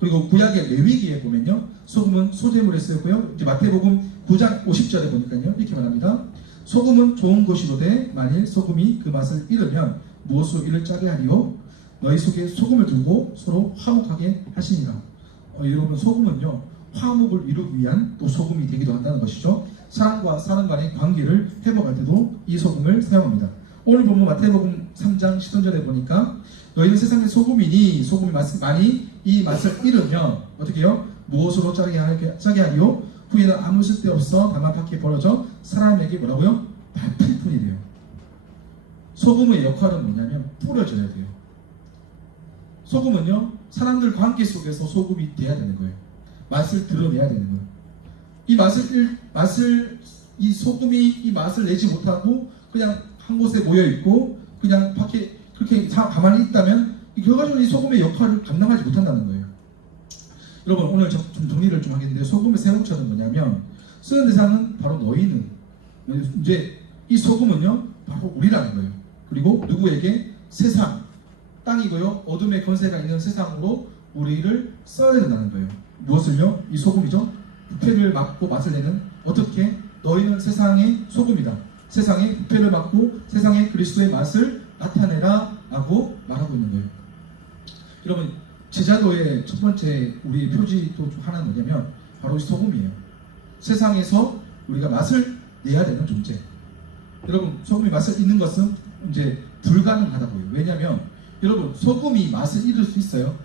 그리고 구약의 레위기에 보면요, 소금은 소재물에 쓰였고요. 이제 마태복음 9장 50절에 보니까요, 이렇게 말합니다. 소금은 좋은 것이로되 만일 소금이 그 맛을 잃으면 무엇으로 이를 짜게 하리요? 너희 속에 소금을 두고 서로 화목하게 하시니라. 여러분, 소금은요, 화목을 이루기 위한 또 소금이 되기도 한다는 것이죠. 사람과 사람 간의 관계를 회복할 때도 이 소금을 사용합니다. 오늘 본문 마태복음 3장 13절에 보니까 너희는 세상의 소금이니 소금의 많이 이 맛을 잃으면 어떻게 해요? 무엇으로 짜게 하리요? 후에는 아무 쓸데없어 다만 밖에 벌어져 사람에게 뭐라고요? 밟힐 뿐이래요. 소금의 역할은 뭐냐면 뿌려져야 돼요. 소금은요, 사람들 관계 속에서 소금이 돼야 되는 거예요. 맛을 드러내야 되는 거예요. 이 소금이 이 맛을 내지 못하고 그냥 한 곳에 모여 있고 그냥 밖에 그렇게 가만히 있다면 결과적으로 이 소금의 역할을 감당하지 못한다는 거예요. 여러분, 오늘 좀 정리를 좀 하겠는데, 소금의 세우처는 뭐냐면 쓰는 대상은 바로 너희는, 이제 이 소금은요 바로 우리라는 거예요. 그리고 누구에게? 세상, 땅이고요, 어둠의 권세가 있는 세상으로 우리를 써야 된다는 거예요. 무엇을요? 이 소금이죠. 부패를 막고 맛을 내는, 어떻게? 너희는 세상의 소금이다. 세상의 부패를 막고 세상의 그리스도의 맛을 나타내라 라고 말하고 있는 거예요. 여러분, 제자도의 첫 번째 우리 표지 또 하나는 뭐냐면 바로 이 소금이에요. 세상에서 우리가 맛을 내야 되는 존재. 여러분, 소금이 맛을 잃는 것은 이제 불가능하다고요. 왜냐하면 여러분, 소금이 맛을 잃을 수 있어요?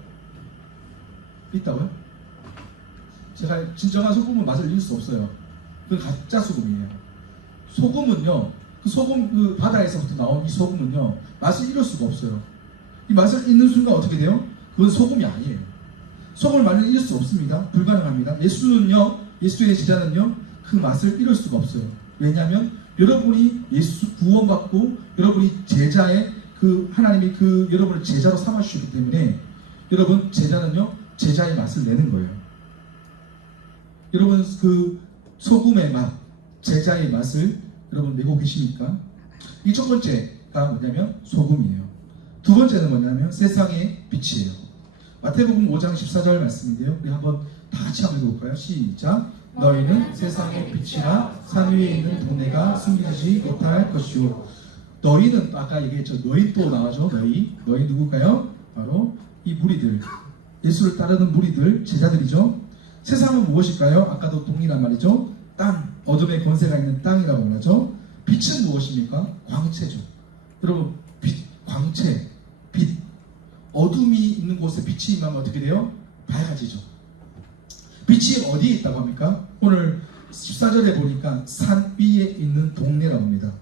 있다고요? 제가 진정한 소금은 맛을 잃을 수 없어요. 그건 가짜 소금이에요. 소금은요, 그 바다에서부터 나온 이 소금은요, 맛을 잃을 수가 없어요. 이 맛을 잃는 순간 어떻게 돼요? 그건 소금이 아니에요. 소금을 많이 잃을 수 없습니다. 불가능합니다. 예수의 제자는요, 그 맛을 잃을 수가 없어요. 왜냐하면 여러분이 예수 구원받고 여러분이 제자의 하나님이 여러분을 제자로 삼아주셨기 때문에 여러분, 제자는요, 제자의 맛을 내는 거예요. 여러분, 그 소금의 맛, 제자의 맛을 여러분 내고 계십니까? 이 첫 번째가 뭐냐면 소금이에요. 두 번째는 뭐냐면 세상의 빛이에요. 마태복음 5장 14절 말씀인데요. 우리 한번 다 같이 한번 읽어볼까요? 시작. 너희는 세상의 빛이라 산 위에 있는 동네가 숨기지 못할 것이오. 너희는 아까 얘기했죠. 너희 또 나와죠. 너희 누굴까요? 바로 이 무리들, 예수를 따르는 무리들, 제자들이죠. 세상은 무엇일까요? 아까도 동이란 말이죠. 땅, 어둠의 권세가 있는 땅이라고 말하죠. 빛은 무엇입니까? 광채죠. 여러분, 빛, 광채, 빛. 어둠이 있는 곳에 빛이 임하면 어떻게 돼요? 밝아지죠. 빛이 어디에 있다고 합니까? 오늘 14절에 보니까 산 위에 있는 동네라고 합니다.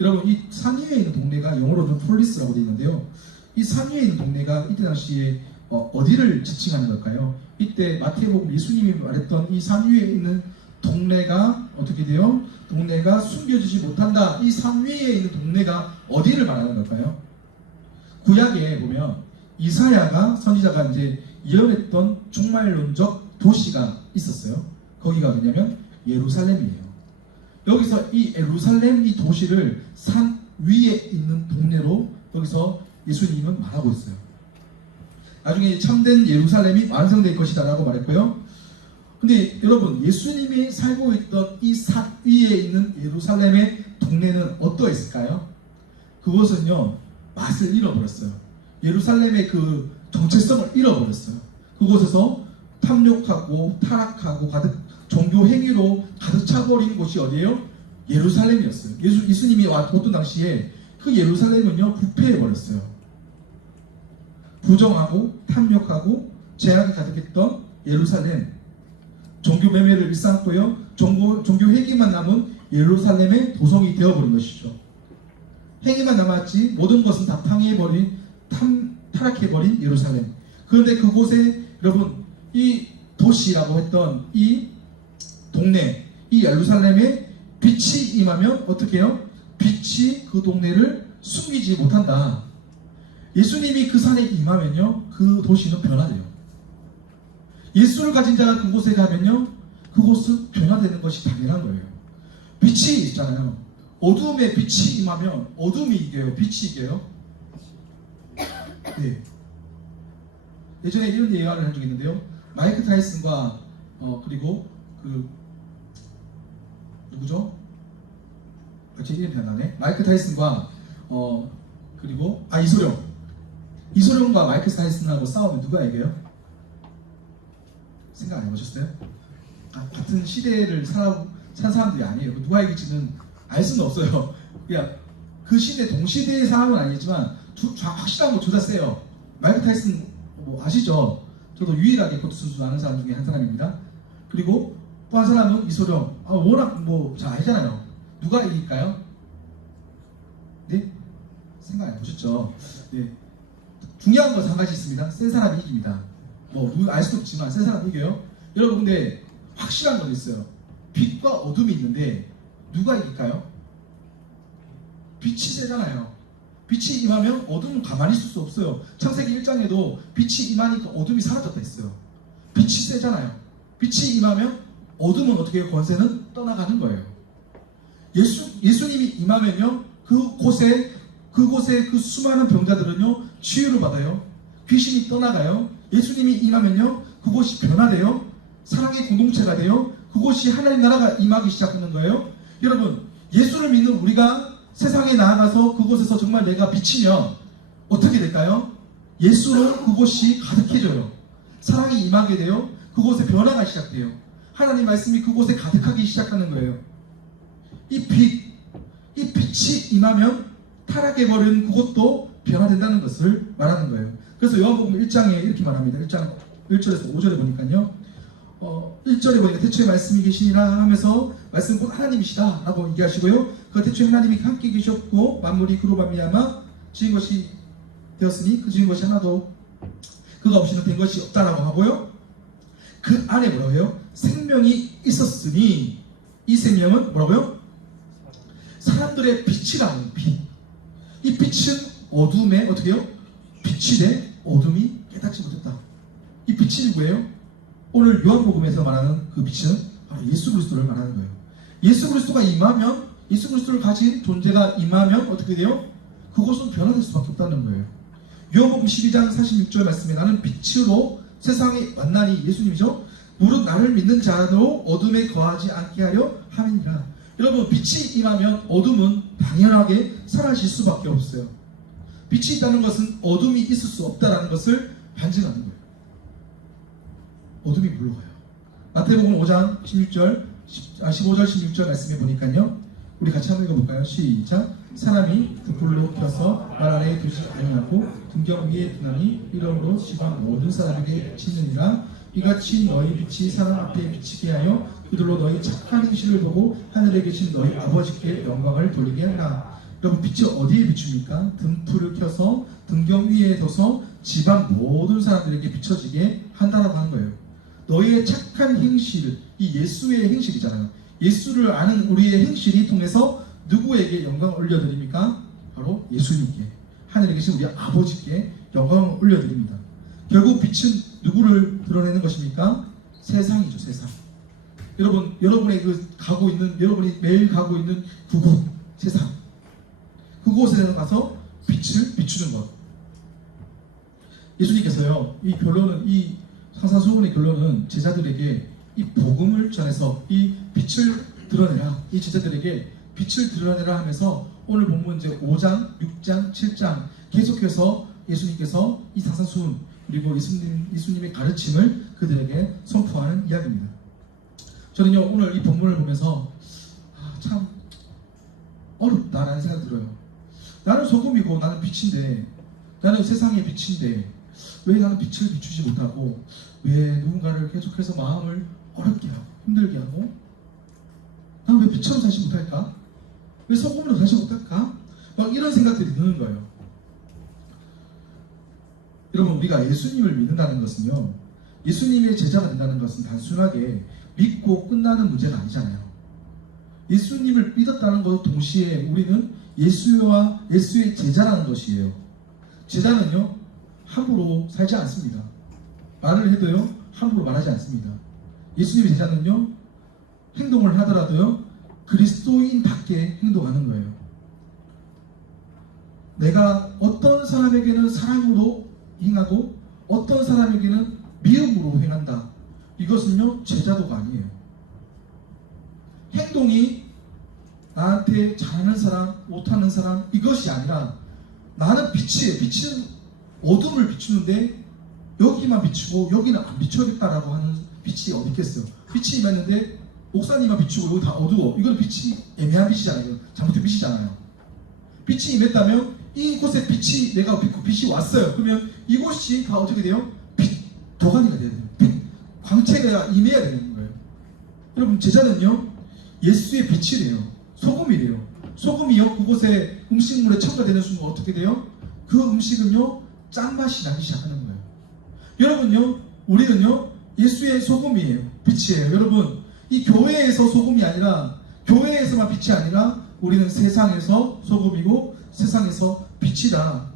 여러분, 이 산 위에 있는 동네가 영어로는 폴리스라고 되어 있는데요. 이 산 위에 있는 동네가 이때 당시에 어디를 지칭하는 걸까요? 이때 마태복음 예수님이 말했던 이 산 위에 있는 동네가 어떻게 돼요? 동네가 숨겨지지 못한다. 이 산 위에 있는 동네가 어디를 말하는 걸까요? 구약에 보면 이사야가 선지자가 이제 예언했던 종말론적 도시가 있었어요. 거기가 어디냐면 예루살렘이에요. 여기서 이 예루살렘 이 도시를 산 위에 있는 동네로 여기서 예수님은 말하고 있어요. 나중에 참된 예루살렘이 완성될 것이다 라고 말했고요. 근데 여러분, 예수님이 살고 있던 이 산 위에 있는 예루살렘의 동네는 어떠했을까요? 그곳은요, 맛을 잃어버렸어요. 예루살렘의 그 정체성을 잃어버렸어요. 그곳에서 탐욕하고 타락하고 종교 행위로 가득 차버린 곳이 어디예요? 예루살렘이었어요. 예수님이 왔던 당시에 그 예루살렘은요, 부패해버렸어요. 부정하고 탐욕하고 죄악이 가득했던 예루살렘, 종교 매매를 일삼고요, 종교 행위만 남은 예루살렘의 도성이 되어버린 것이죠. 행위만 남았지 모든 것은 다 타락해버린 예루살렘. 그런데 그곳에 여러분, 이 도시라고 했던 이 동네, 이 예루살렘에 빛이 임하면 어떻게 해요? 빛이 그 동네를 숨기지 못한다. 예수님이 그 산에 임하면요, 그 도시는 변화돼요. 예수를 가진 자가 그곳에 가면요, 그곳은 변화되는 것이 당연한 거예요. 빛이 있잖아요. 어둠에 빛이 임하면 어둠이 이겨요? 빛이 이겨요? 네. 예전에 이런 예화를 한 적이 있는데요. 마이크 타이슨과 그리고 그 누구죠? 제 이름이 안 나네. 마이크 타이슨과 그리고 이소룡과 마이크 타이슨하고 싸우면 누가 이겨요? 생각 안 해보셨어요? 같은 시대를 산 사람들이 아니에요. 누가 이길지는 알 수는 없어요. 그냥 그 시대 동시대의 사람은 아니지만 확실한 거 둘 다 세요. 마이크 타이슨 뭐 아시죠? 저도 유일하게 고투 선수 아는 사람 중에 한 사람입니다. 그리고 또 한 사람은 이소룡. 워낙 뭐 잘 알잖아요. 누가 이길까요? 네? 생각 안 해보셨죠? 네. 중요한 것은 한 가지 있습니다. 센 사람이 이깁니다. 뭐 알 수도 없지만 센 사람이 이겨요. 여러분, 근데 확실한 건 있어요. 빛과 어둠이 있는데 누가 이길까요? 빛이 세잖아요. 빛이 임하면 어둠은 가만히 있을 수 없어요. 창세기 1장에도 빛이 임하니까 어둠이 사라졌다 했어요. 빛이 세잖아요. 빛이 임하면 어둠은 어떻게 해요? 권세는 떠나가는 거예요. 예수님이 임하면요, 그곳에 그 수많은 병자들은요, 치유를 받아요. 귀신이 떠나가요. 예수님이 임하면요, 그곳이 변화돼요. 사랑의 공동체가 돼요. 그곳이 하나님 나라가 임하기 시작하는 거예요. 여러분, 예수를 믿는 우리가 세상에 나아가서 그곳에서 정말 내가 비치면 어떻게 될까요? 예수로 그곳이 가득해져요. 사랑이 임하게 돼요. 그곳에 변화가 시작돼요. 하나님 말씀이 그곳에 가득하기 시작하는 거예요. 이 빛이 임하면 타락해버린 그곳도 변화된다는 것을 말하는 거예요. 그래서 요한복음 1장에 이렇게 말합니다. 1장 1절에서 5절에 보니까요, 1절에 보니까 태초에 말씀이 계시니라 하면서 말씀은 곧 하나님이시다 라고 얘기하시고요, 그 태초에 하나님이 함께 계셨고 만물이 그로 말미암아 지은 것이 되었으니 그 지은 것이 하나도 그가 없이는 된 것이 없다라고 하고요, 그 안에 뭐라고 해요? 생명이 있었으니 이 생명은 뭐라고요? 사람들의 빛이라는 빛. 이 빛은 어둠에 어떻게 해요? 빛이 돼 어둠이 깨닫지 못했다. 이 빛이 누구예요? 오늘 요한복음에서 말하는 그 빛은 바로 예수 그리스도를 말하는 거예요. 예수 그리스도가 임하면, 예수 그리스도를 가진 존재가 임하면 어떻게 돼요? 그것은 변화될 수밖에 없다는 거예요. 요한복음 12장 46절 말씀에 나는 빛으로 세상에 왔나니, 예수님이죠? 무릇 나를 믿는 자도 어둠에 거하지 않게 하려 함이니라. 여러분, 빛이 임하면 어둠은 당연하게 사라질 수밖에 없어요. 빛이 있다는 것은 어둠이 있을 수 없다는 것을 반증하는 거예요. 어둠이 물러가요. 마태복음 5장 15절 16절 말씀해 보니까요, 우리 같이 한번 읽어볼까요? 시작. 사람이 등불로 켜서 말 아래에 두지 아니하고 등경 위에 두나니 이러므로 지방 모든 사람에게 비치느니라. 이같이 너희 빛이 사람 앞에 비치게 하여 그들로 너희 착한 행실을 보고 하늘에 계신 너희 아버지께 영광을 돌리게 하라. 여러분, 빛이 어디에 비춥니까? 등불을 켜서 등경 위에 둬서 지방 모든 사람들에게 비춰지게 한다라고 하는 거예요. 너희의 착한 행실, 이 예수의 행실이잖아요. 예수를 아는 우리의 행실이 통해서 누구에게 영광을 올려드립니까? 바로 예수님께, 하늘에 계신 우리 아버지께 영광을 올려드립니다. 결국 빛은 누구를 드러내는 것입니까? 세상이죠, 세상. 여러분의 여러분이 매일 가고 있는 그곳, 세상. 그곳에 가서 빛을 비추는 것. 예수님께서요, 이 결론은, 이 산산수훈의 결론은 제자들에게 이 복음을 전해서 이 빛을 드러내라, 이 제자들에게 빛을 드러내라 하면서 오늘 본문 이제 5장, 6장, 7장 계속해서 예수님께서 이 산산수훈 그리고 예수님의 가르침을 그들에게 선포하는 이야기입니다. 저는요, 오늘 이 본문을 보면서 참 어렵다라는 생각이 들어요. 나는 소금이고 나는 빛인데, 나는 세상의 빛인데 왜 나는 빛을 비추지 못하고, 왜 누군가를 계속해서 마음을 어렵게 하고 힘들게 하고, 나는 왜 빛처럼 살지 못할까? 왜 소금으로 살지 못할까? 막 이런 생각들이 드는 거예요. 여러분, 우리가 예수님을 믿는다는 것은요, 예수님의 제자가 된다는 것은 단순하게 믿고 끝나는 문제가 아니잖아요. 예수님을 믿었다는 것 동시에 우리는 예수의 제자라는 것이에요. 제자는요, 함부로 살지 않습니다. 말을 해도요, 함부로 말하지 않습니다. 예수님의 제자는요, 행동을 하더라도요, 그리스도인답게 행동하는 거예요. 내가 어떤 사람에게는 사랑으로 행하고 어떤 사람에게는 미움으로 행한다. 이것은요, 제자도가 아니에요. 행동이 나한테 잘하는 사람, 못하는 사람, 이것이 아니라 나는 빛이에요. 빛은 어둠을 비추는데 여기만 비추고 여기는 안 비춰야겠다라고 하는 빛이 어디 있겠어요. 빛이 임했는데 목사님만 비추고 여기 다 어두워. 이건 빛이 애매한 빛이잖아요. 잘못된 빛이잖아요. 빛이 임했다면 이곳에 빛이, 내가 빛이 왔어요. 그러면 이곳이 다 어떻게 돼요? 도가니가 돼야 돼요. 광채가 임해야 되는 거예요. 여러분, 제자는요, 예수의 빛이래요. 소금이래요. 소금이요, 그곳에 음식물에 첨가되는 순간 어떻게 돼요? 그 음식은요, 짠맛이 나기 시작하는 거예요. 여러분요, 우리는요, 예수의 소금이에요. 빛이에요. 여러분, 이 교회에서 소금이 아니라, 교회에서만 빛이 아니라 우리는 세상에서 소금이고 세상에서 빛이다.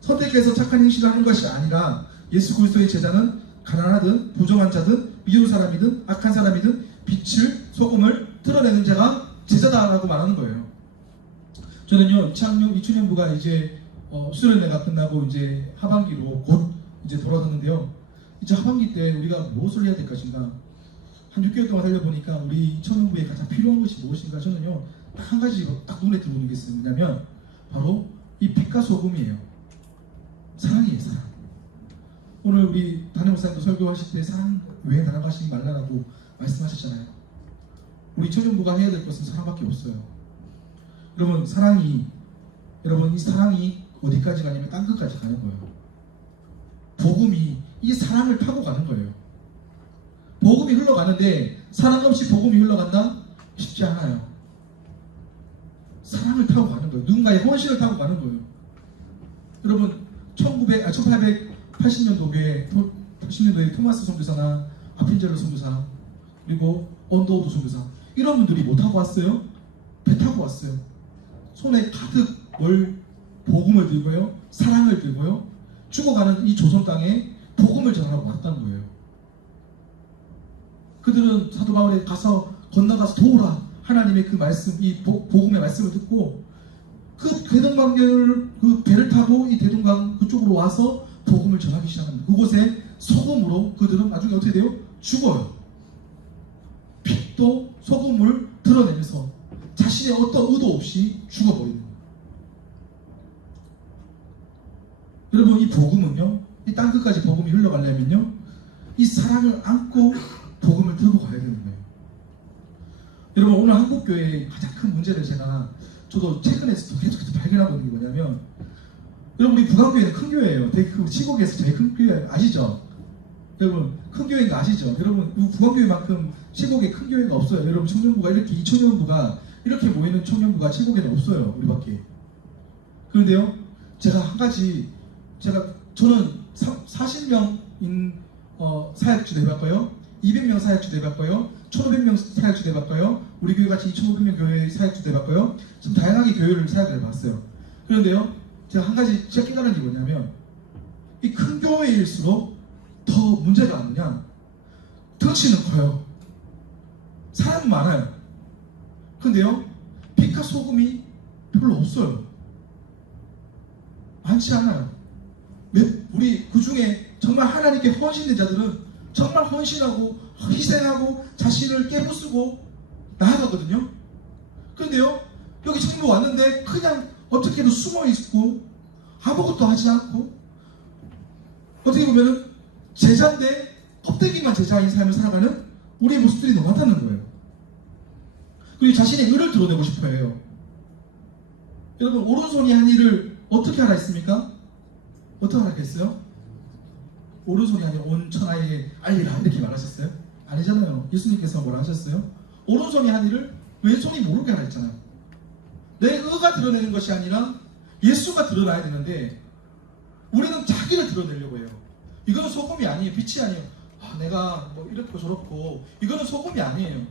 선택해서 착한 행실을 하는 것이 아니라 예수 그리스도의 제자는 가난하든 부정한 자든 미운 사람이든 악한 사람이든 빛을, 소금을 드러내는 자가 제자다라고 말하는 거예요. 저는요, 이춘년부가 이제 수련회가 끝나고 이제 하반기로 곧 이제 돌아가는데요. 이제 하반기 때 우리가 무엇을 해야 될 것인가? 한 6개월 동안 살려보니까 우리 청년부에 가장 필요한 것이 무엇인가? 저는요, 딱 한 가지 딱 눈에 들어오는 게 있어요. 뭐냐면 바로 이 빛과 소금이에요. 사랑이에요, 사랑. 오늘 우리 담임 목사님도 설교하실 때 사랑 왜 나눠가시지 말라라고 말씀하셨잖아요. 우리 청년부가 해야 될 것은 사랑밖에 없어요. 여러분, 이 사랑이 어디까지 가냐면 땅 끝까지 가는 거예요. 복음이 이 사랑을 타고 가는 거예요. 복음이 흘러가는데 사랑 없이 복음이 흘러간다? 쉽지 않아요. 사랑을 타고 가는 거예요. 누군가의 헌신을 타고 가는 거예요. 여러분, 1880년도에 토마스 선교사나 아핀젤로 선교사, 그리고 언더우드 선교사, 이런 분들이 뭐 타고 왔어요? 배 타고 왔어요. 손에 가득 복음을 들고요, 사랑을 들고요, 죽어가는 이 조선 땅에 복음을 전하고 왔다는 거예요. 그들은 사도 바울에 가서 건너가서 도우라, 하나님의 그 말씀, 이 복음의 말씀을 듣고 그 대동강을 그 배를 타고 이 대동강 그쪽으로 와서 복음을 전하기 시작합니다. 그곳에 소금으로 그들은 나중에 어떻게 돼요? 죽어요. 빛도 소금을 드러내면서 자신의 어떤 의도 없이 죽어버리는 거예요. 여러분, 이 복음은요, 이 땅끝까지 복음이 흘러가려면요, 이 사랑을 안고 복음을 들고 가야 되는 거예요. 여러분, 오늘 한국교회의 가장 큰 문제를 저도 최근에 계속해서 발견하고 있는 게 뭐냐면, 여러분, 우리 북한교회는 큰 교회예요. 되게 시국에서 제일 큰 교회 아시죠? 여러분, 큰 교회인 거 아시죠? 여러분, 북한교회만큼 시국에 큰 교회가 없어요. 여러분, 청년부가 이렇게 2,000년부가 이렇게 모이는 청년부가 시국에는 없어요. 우리밖에. 그런데요, 제가 한 가지, 저는 40명인 사역주도 해봤고요, 200명 사역주도 해봤고요, 1,500명 사역주도 해봤고요, 우리 교회 같이 2,500명 교회 사역주도 해봤고요. 좀 다양하게 교회를 사역을 해봤어요. 그런데요, 제가 한 가지 제가 깨달은 게 뭐냐면, 이 큰 교회일수록 더 문제가 뭐냐, 덩치는 커요, 사람 많아요. 근데요, 빛과 소금이 별로 없어요. 많지 않아요. 우리 그 중에 정말 하나님께 헌신된 자들은 정말 헌신하고 희생하고 자신을 깨부수고 나아가거든요. 그런데요, 여기 친구 왔는데 그냥 어떻게든 숨어 있고 아무것도 하지 않고, 어떻게 보면은 제자인데 껍데기만 제자인 삶을 살아가는 우리의 모습들이 너무 많다는 거예요. 그리고 자신의 의를 드러내고 싶어 해요. 여러분, 오른손이 한 일을 어떻게 하라 했습니까? 어떻게 하라 했어요? 오른손이 아니라 온 천하에 알리라 이렇게 말하셨어요? 아니잖아요. 예수님께서 뭐라 하셨어요? 오른손이 한 일을 왼손이 모르게 하라 했잖아요. 내 의가 드러내는 것이 아니라 예수가 드러나야 되는데, 우리는 자기를 드러내려고 해요. 이거는 소금이 아니에요. 빛이 아니에요. 내가 뭐 이렇고 저렇고, 이거는 소금이 아니에요.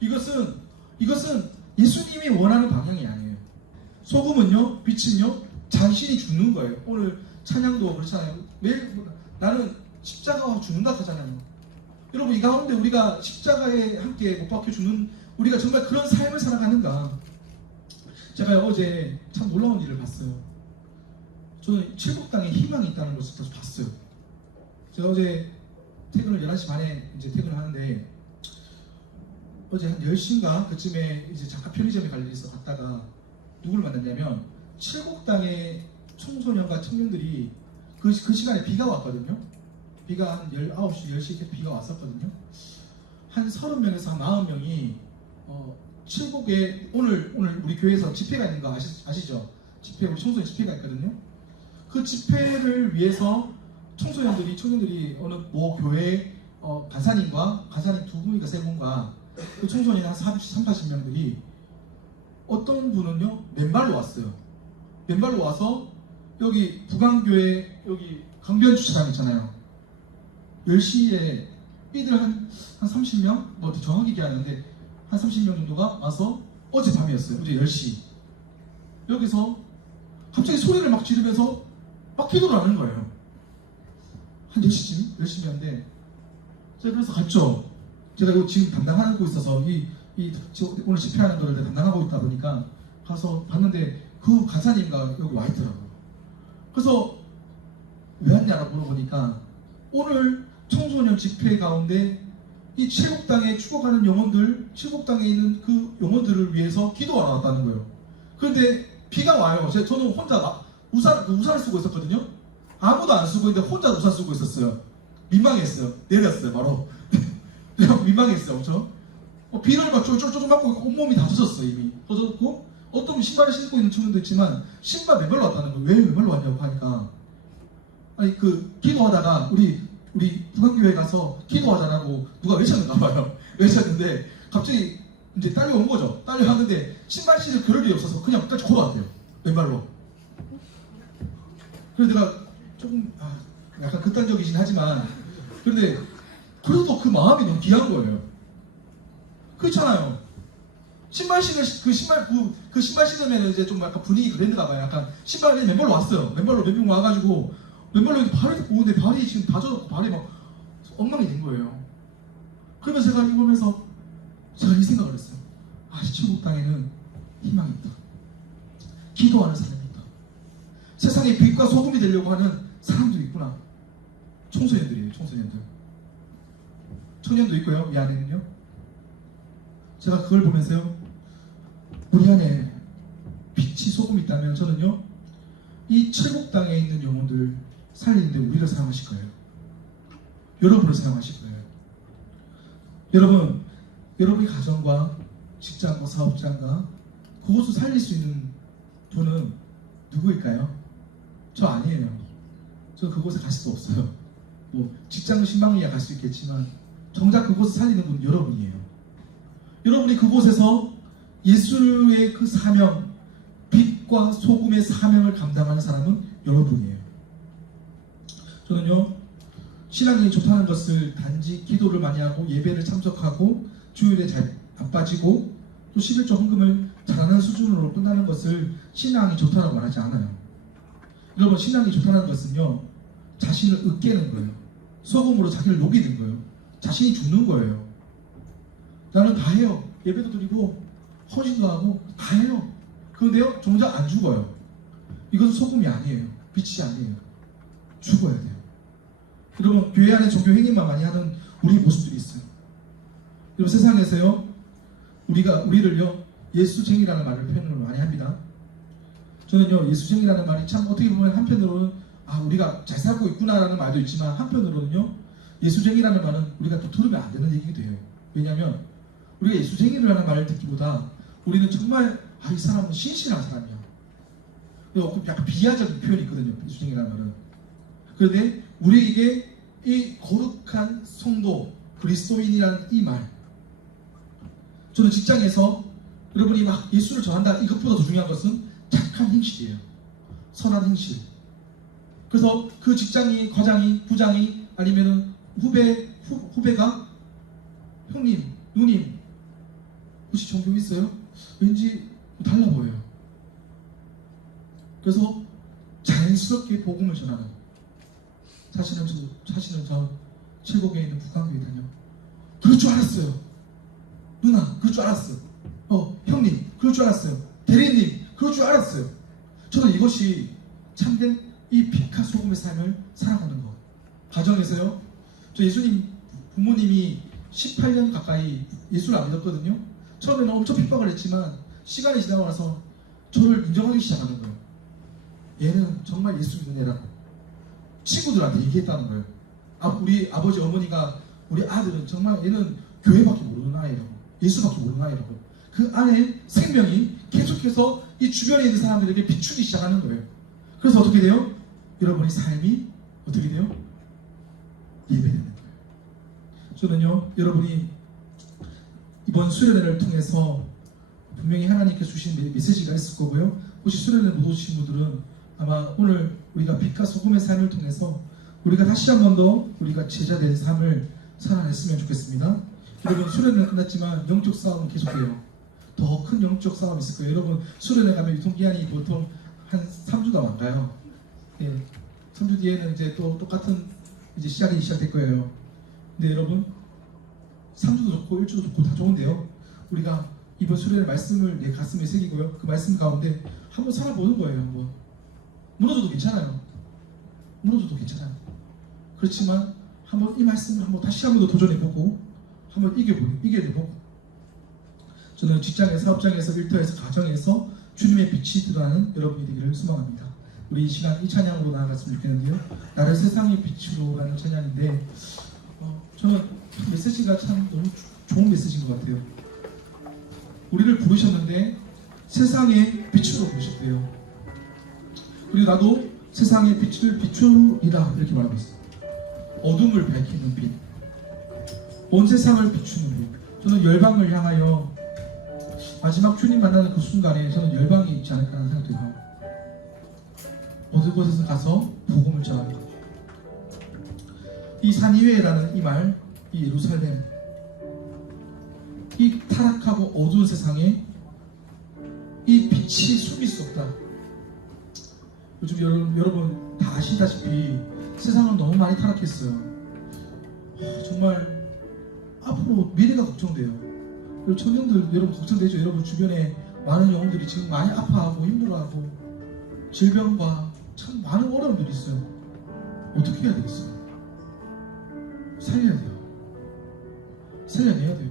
이것은 예수님이 원하는 방향이 아니에요. 소금은요, 빛은요, 자신이 죽는 거예요. 오늘 찬양도 그렇잖아요. 매일 나는 십자가와 죽는다 하잖아요. 여러분, 이 가운데 우리가 십자가에 함께 못 박혀 죽는, 우리가 정말 그런 삶을 살아가는가? 제가 어제 참 놀라운 일을 봤어요. 저는 칠곡당에 희망이 있다는 것을 봤어요. 제가 어제 퇴근을 11시 반에 이제 퇴근을 하는데, 어제 한 10시인가 그쯤에 이제 잠깐 편의점에 갈 일이 있어 갔다가 누구를 만났냐면, 칠곡당의 청소년과 청년들이 그 시간에 비가 왔거든요. 비가 한 9시, 10시 이렇게 비가 왔었거든요. 한 30명에서 한 40명이 칠곡에 오늘 우리 교회에서 집회가 있는 거 아시죠? 집회, 우리 청소년 집회가 있거든요. 그 집회를 위해서 청년들이 어느 모 교회 간사님과 간사님 2분인가 3분과 그 청소년 한 30-40명들이, 어떤 분은요 맨발로 왔어요. 맨발로 와서 여기 북한교회 여기 강변 주차장 있잖아요. 10시에 삐들 한 30명? 뭐 정확히 기억하는데 한 30명 정도가 와서, 어젯밤이었어요. 어제 10시. 여기서 갑자기 소리를 막 지르면서 막 기도를 하는 거예요. 한 10시쯤? 10시였는데 제가 그래서 갔죠. 제가 이거 지금 담당하고 있어서 오늘 집회하는 거를 담당하고 있다 보니까 가서 봤는데, 그 간사님과 여기 와 있더라고요. 그래서 왜 왔냐고 물어보니까, 오늘 청소년 집회 가운데 이 칠곡당에 죽어가는 영혼들, 칠곡당에 있는 그 영혼들을 위해서 기도하러 왔다는 거예요. 그런데 비가 와요. 저는 혼자 우산을 쓰고 있었거든요. 아무도 안 쓰고 있는데 혼자 우산 쓰고 있었어요. 민망했어요. 내렸어요, 바로. 민망했어요, 엄청. 비를 막 쫄쫄쫄 맞고 온몸이 다 젖었어요. 이미 젖었고, 어떤 신발을 신고 있는 친구도 있지만 신발 맨발로 왔다는 거예요. 왜 맨발로 왔냐고 하니까, 아니 기도하다가 우리 북한교회 가서 기도하자라고 누가 외쳤는가 봐요. 외쳤는데 갑자기 이제 딸려온 거죠. 딸려왔는데 신발 신을 그럴 일이 없어서 그냥 끝까지 걸어왔대요. 맨발로. 그래서 내가 조금 약간 극단적이긴 하지만, 그런데 그래도 그 마음이 너무 귀한 거예요. 그렇잖아요. 신발 신으면 이제 좀 약간 분위기가 그랬는가 봐요. 약간 신발이 맨발로 왔어요. 맨발로 몇 명 와가지고, 맨발로 발을 딛고 오는데 발이 지금 다 젖었고 발이 막 엉망이 된 거예요. 그러면서 제가 이거 보면서 제가 이 생각을 했어요. 칠곡 땅에는 희망이 있다. 기도하는 사람이 있다. 세상에 빛과 소금이 되려고 하는 사람들이 있구나. 청소년들이에요. 청소년들. 청년도 있고요. 이 안에는요. 제가 그걸 보면서요. 우리 안에 빛이 소금이 있다면 저는요. 이 칠곡당에 있는 영혼들 살리는데 우리를 사용하실 거예요. 여러분을 사용하실 거예요. 여러분, 여러분의 가정과 직장과 사업장과 그것을 살릴 수 있는 분은 누구일까요? 저 아니에요. 저 그곳에 갈 수도 없어요. 뭐 직장은 신방이야 갈 수 있겠지만 정작 그곳을 살리는 분 여러분이에요. 여러분이 그곳에서 예수의 그 사명, 빛과 소금의 사명을 감당하는 사람은 여러분이에요. 저는요, 신앙이 좋다는 것을 단지 기도를 많이 하고 예배를 참석하고 주일에 잘 안 빠지고 또 11조 헌금을 잘하는 수준으로 끝나는 것을 신앙이 좋다고 말하지 않아요. 여러분, 신앙이 좋다는 것은요, 자신을 으깨는 거예요. 소금으로 자기를 녹이는 거예요. 자신이 죽는 거예요. 나는 다 해요. 예배도 드리고 헌신도 하고 다 해요. 그런데요, 정작 안 죽어요. 이것은 소금이 아니에요. 빛이 아니에요. 죽어야 돼요. 여러분, 교회 안에 종교 행위만 많이 하는 우리 모습들이 있어요. 여러분, 세상에서요, 우리를요, 예수쟁이라는 말을 표현을 많이 합니다. 저는요, 예수쟁이라는 말이 참 어떻게 보면 한편으로는 우리가 잘 살고 있구나라는 말도 있지만 한편으로는요, 예수쟁이라는 말은 우리가 또 들으면 안 되는 얘기도 해요. 왜냐하면 우리가 예수쟁이라는 말을 듣기보다 우리는 정말 이 사람은 신실한 사람이야. 약간 비하적인 표현이 있거든요. 예수쟁이라는 말은. 그런데 우리에게 이 거룩한 성도 그리스도인이라는 이 말, 저는 직장에서 여러분이 막 예수를 전한다, 이것보다 더 중요한 것은 착한 행실이에요. 선한 행실. 그래서 그 직장이, 과장이, 부장이, 아니면은 후배가 형님, 누님, 혹시 종교 있어요? 왠지 달라 보여요. 그래서 자연스럽게 복음을 전하는. 사실은 저 칠곡에 있는 북한교회 다녀. 그럴 줄 알았어요. 누나, 그럴 줄 알았어. 형님, 그럴 줄 알았어요. 대리님, 그럴 줄 알았어요. 저는 이것이 참된 이 빛과 소금의 삶을 살아가는 것. 가정에서요, 저 예수님 부모님이 18년 가까이 예수를 안 믿었거든요. 처음에는 엄청 핍박을 했지만 시간이 지나고 나서 저를 인정하기 시작하는 거예요. 얘는 정말 예수 믿는 애라고 친구들한테 얘기했다는 거예요. 우리 아버지 어머니가 우리 아들은 정말 얘는 교회밖에 모르는 아이라고, 예수밖에 모르는 아이라고. 그 안에 생명이 계속해서 이 주변에 있는 사람들에게 비추기 시작하는 거예요. 그래서 어떻게 돼요? 여러분의 삶이 어떻게 돼요? 예배되는 거예요. 저는요, 여러분이 이번 수련회를 통해서 분명히 하나님께서 주신 메시지가 있을 거고요. 혹시 수련회 못 오신 분들은 아마 오늘 우리가 빛과 소금의 삶을 통해서 우리가 다시 한 번 더 우리가 제자된 삶을 살아냈으면 좋겠습니다. 여러분, 수련회는 끝났지만 영적 싸움은 계속해요. 더 큰 영적 싸움이 있을 거예요. 여러분, 수련회 가면 유통기한이 보통 한 3주가 안 가요. 예, 3주 뒤에는 이제 또 똑같은 이제 시작이 시작될 거예요. 근데 여러분, 3주도 좋고 1주도 좋고 다 좋은데요, 우리가 이번 수련회 말씀을 내 가슴에 새기고요, 그 말씀 가운데 한번 살아보는 거예요. 한번 무너져도 괜찮아요. 무너져도 괜찮아요. 그렇지만 한번 이 말씀을 한번 다시 한 번 더 도전해보고 한번 이겨내보고. 저는 직장에서, 사업장에서, 일터에서, 가정에서 주님의 빛이 드러나는 여러분이 되기를 소망합니다. 우리 이 시간 이 찬양으로 나아갔으면 좋겠는데요, 나를 세상의 빛으로 라는 찬양인데, 저는 메시지가 참 너무 좋은 메시지인 것 같아요. 우리를 부르셨는데 세상의 빛으로 부르셨대요. 그리고 나도 세상의 빛을 비추리라 이렇게 말하고 있어요. 어둠을 밝히는 빛, 온 세상을 비추는 빛. 저는 열방을 향하여 마지막 주님 만나는 그 순간에 저는 열방이 있지 않을까 하는 생각이 들어요. 어느 곳에서 가서 복음을 전하는 것. 이 산이웨라는 이 말, 이 예루살렘, 이 타락하고 어두운 세상에 이 빛이 숨길 수 없다. 요즘 여러분 다 아시다시피 세상은 너무 많이 타락했어요. 정말 앞으로 미래가 걱정돼요. 그리고 청년들 여러분 걱정되죠. 여러분 주변에 많은 영혼들이 지금 많이 아파하고 힘들어하고 질병과 참 많은 어려움들이 있어요. 어떻게 해야 되겠어요? 살려야 돼요. 살려내야 돼요.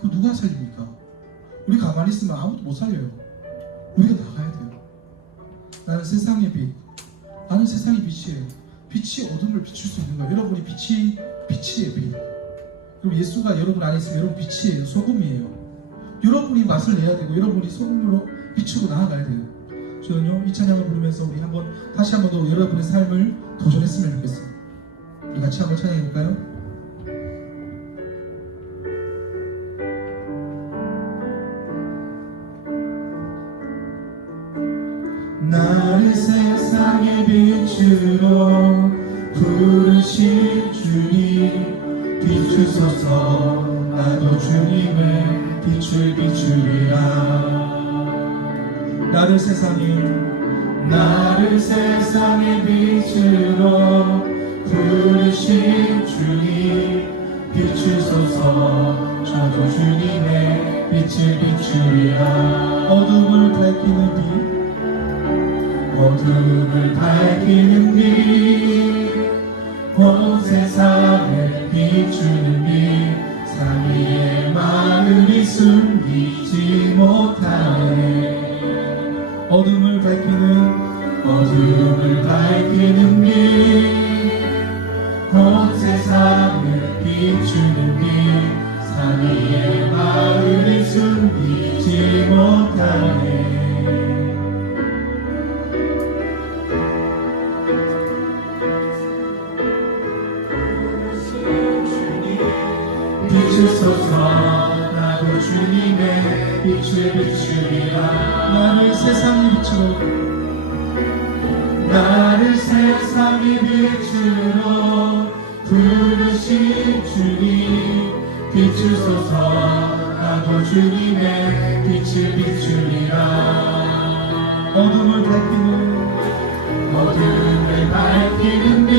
그 누가 살립니까? 우리 가만히 있으면 아무도 못 살려요. 우리가 나가야 돼요. 나는 세상의 빛. 나는 세상의 빛이에요. 빛이 어둠을 비출 수 있는 거예요. 여러분이 빛이에요. 빛. 그리고 예수가 여러분 안에 있으면 여러분 빛이에요. 소금이에요. 여러분이 맛을 내야 되고 여러분이 소금으로 비추고 나아가야 돼요. 저는요 이 찬양을 부르면서 우리 다시 한번 더 여러분의 삶을 도전했으면 좋겠어요. 우리 같이 한번 찬양해 볼까요? 나를 세상의 빛으로 부르신 주님 비추소서. 나도 주님을 빛을 비추리라. 나를 세상의 빛으로 부르신 주님 비추소서. 저도 주님의 빛을 비추리라. 어둠을 밝히는 빛, 온 세상을 비추는 빛, 삼위의 마음이 숨기지 못하네. 어둠을 밝히는 빛, 온 세상을 비추는 빛, 삼위의 마음이 숨기지 못하네. 비추소서. 나도 주님의 빛을 비추리라. 나를 세상의 빛으로 부르신 주님 비추소서. 나도 주님의 빛을 비추리라. 어둠을 밝히는 빛,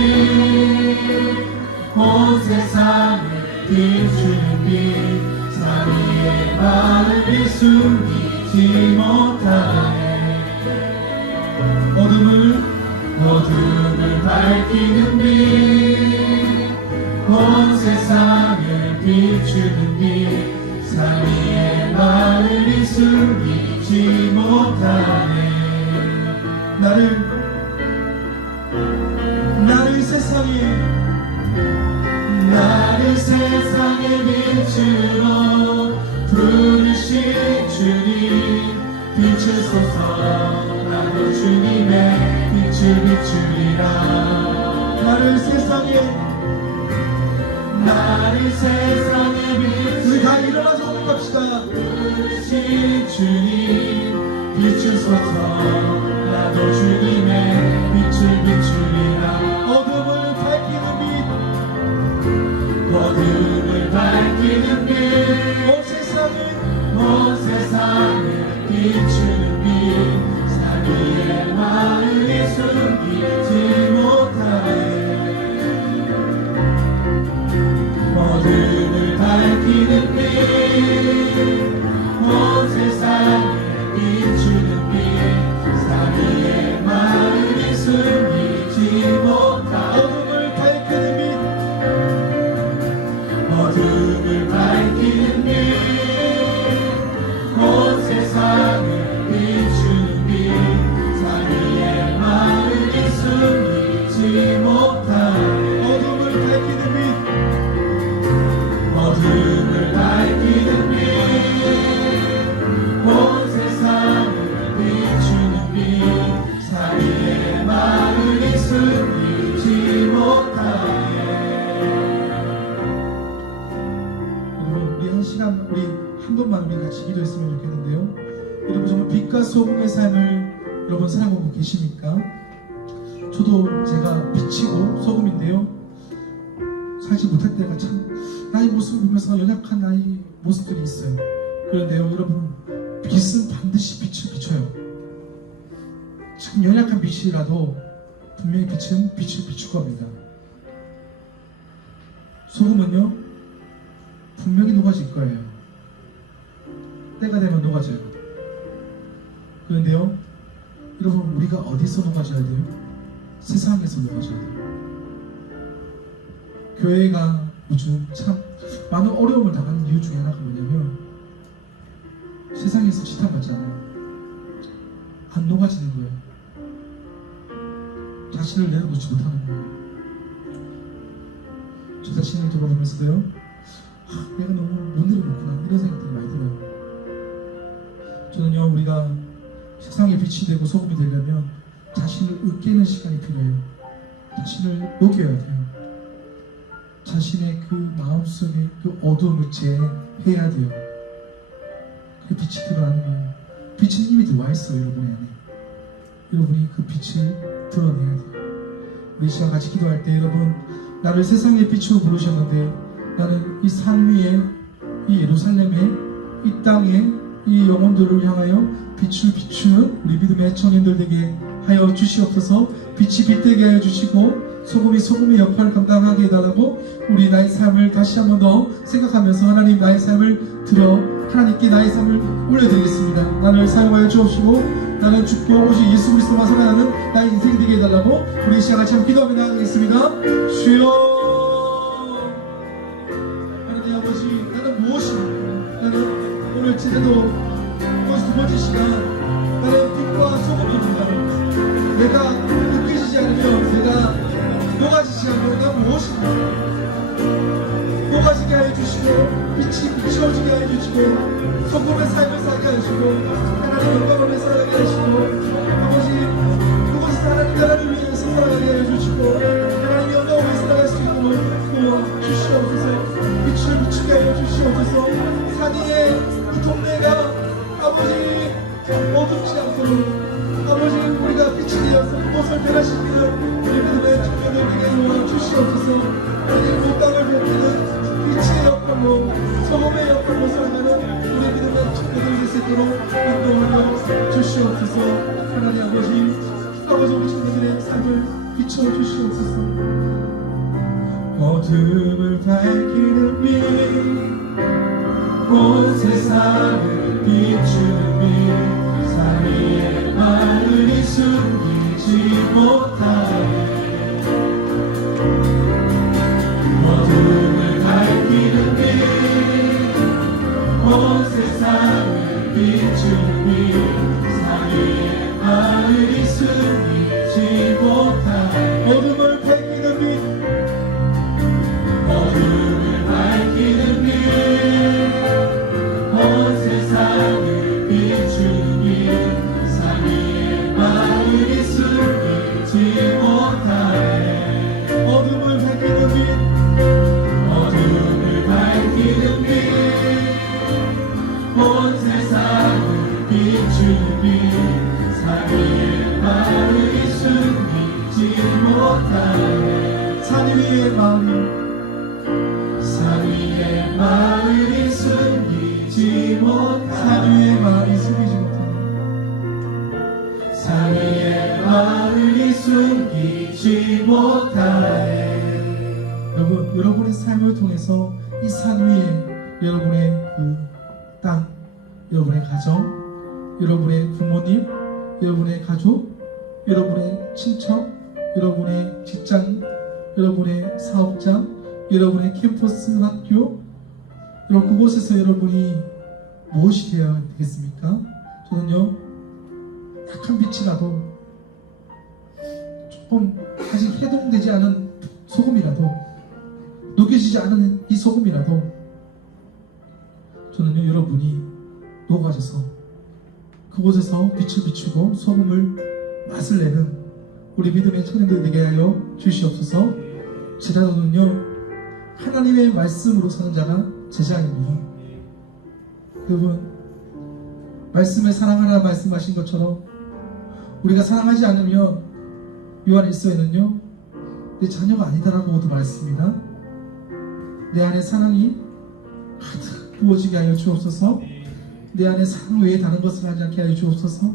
온 세상을 비추는 빛, 삼위의 마음이 숨기지 못하네. 어둠을 밝히는 빛, 온 세상을 비추는 빛, 삼위의 마음이 숨기지 못하네. 나를 세상의 빛으로 부르신 주님 비추소서. 나도 주님의 빛을 비추리라. 나를 세상의 우리 다 빛으로 일어나서 고백합시다. 부르신 주님 비추소서. 나도 주님의 빛을 비추리라. 어둠을 밝히는 빛, 온 세상을 비추는 빛, 삼위의 마음이 숨기지 못하네. 어둠을 밝히는 빛, 온 세상을 비추는 빛, 삼위의 마음이 숨기지 못하네. 어둠을 밝히는 빛, 온 세상을 비추는 빛, 삼위의 마음이 숨기지 못하네. 어둠을 밝히는 빛, 온 세상을 비추는 빛, 삼위의 마음이 숨기지 못하네. 우리 한 번만 우리 같이 기도했으면 좋겠는데요. 여러분 정말 빛과 소금의 삶을 여러분 살아보고 계십니까? 저도 제가 빛이고 소금인데요. 살지 못할 때가 참 나의 모습을 보면서 연약한 나의 모습들이 있어요. 그런데요 여러분 빛은 반드시 빛을 비춰요. 참 연약한 빛이라도 분명히 빛은 빛을 비추고 합니다. 소금은요 분명히 녹아질 거예요. 때가 되면 녹아져요. 그런데요 여러분 우리가 어디서 녹아져야 돼요? 세상에서 녹아져야 돼요. 교회가 요즘 참 많은 어려움을 당하는 이유 중에 하나가 뭐냐면 세상에서 지탄받잖아요. 안 녹아지는 거예요. 자신을 내려놓지 못하는 거예요. 저 자신을 돌아보면서도요, 내가 너무 못 내려놓구나 이런 생각들이 많이 들어요. 저는요, 우리가 세상에 빛이 되고 소금이 되려면 자신을 으깨는 시간이 필요해요. 자신을 녹여야 돼요. 자신의 그 마음속에 그 어두움을 제해야 돼요. 그 빛이 드러나는 거예요. 빛은 이미 들어와 있어요, 여러분의 안에. 여러분이 그 빛을 드러내야 돼요. 우리 시간 같이 기도할 때 여러분, 나를 세상의 빛으로 부르셨는데 나는 이 산 위에, 이 예루살렘에, 이 땅에, 이 영혼들을 향하여 빛을 비추는 우리 믿음의 청년들 되게 하여 주시옵소서. 빛이 빛되게 하여 주시고 소금이 소금의 역할을 감당하게 해달라고 우리 나의 삶을 다시 한 번 더 생각하면서 하나님 나의 삶을 들어 하나님께 나의 삶을 올려드리겠습니다. 나를 사용하여 주옵시고 나는 죽고 오직 예수 그리스도만 살아나는 나의 인생이 되게 해달라고 우리 시간 같이 한번 기도하며 나가겠습니다. 주여 하나님 아버지, 나는 무엇입니까? 나는 오늘 제대로 두 번째 시간 나는 빛과 소금입니다. 내가 느껴지지 않으면 내가 녹아지지 않으면 난 무엇입니까? 녹아지게 하여 주시고 빛이 비추어지게 하여 주시고 소금의 삶을 살게 하여 주시고 하나님 영광을 살아가게 하시고 아버지 그곳에서 하나님 나라를 위해서 살아가게 하여 주시고 하나님 영광을 위해 살아갈 수 있도록 도와 주시옵소서. 빛을 비추게 하여 주시옵소서. 산 위에 이 동네가 아버지 어둡지 않도록 아버지 우리가 빛이 되어서 그곳을 변화시키는 우리 믿음의 청년들에게 도와 주시옵소서. 하나님 그 땅을 밝히는 빛의 역할로 소금의 역할로 살아가는 우리 믿음의 청년들이 될 수 있도록 인도하여 주시옵소서. 하나님 아버지 우리 청년들의 삶을 비춰 주시옵소서. 어둠을 밝히는 빛, 온 세상을 비추는 빛, 산 위에 마을이 숨기지 못하네. 어둠을 밝히는 빛, 온 세상을 비추는 빛, 산 위에 마을이 숨기지 못하네. 어둠을 밝히는 빛, 어둠을 밝히는 빛, 온 세상을 비추는 빛, 산 위에 마을이 숨기지 못하네. 어둠을 밝히는 빛, 어둠을 밝히는 빛, 온 세상을 비추는 빛, 산 위에 마을이 숨기지 못하네. 산 위에 마을이, 산 위에 마을이 숨기지 못하네. 산 위에 마을이 숨기지 못하네. 산 위에 마을이 숨기지 못하네. 여러분, 여러분의 삶을 통해서 이 산 위에 여러분의 그 땅, 여러분의 가정, 여러분의 부모님, 여러분의 가족, 여러분의 친척, 여러분의 직장, 여러분의 사업장, 여러분의 캠퍼스 학교, 여러분 그곳에서 여러분이 무엇이 되어야 되겠습니까? 저는요, 약한 빛이 나도 조금 아직 해동되지 않은 소금이라도, 녹여지지 않은 이 소금이라도 저는요, 여러분이 녹아져서 그곳에서 빛을 비추고 소금을 맛을 내는 우리 믿음의 청년들 되게 하여 주시옵소서. 제자도는요, 하나님의 말씀으로 사는 자가 제자입니다. 여러분, 말씀을 사랑하라 말씀하신 것처럼 우리가 사랑하지 않으면 요한 1서에는요, 내 자녀가 아니다라고도 말했습니다. 내 안에 사랑이 가득 부어지게 하여 주옵소서. 내 안에 사랑 외에 다른 것을 하지 않게 하여 주옵소서.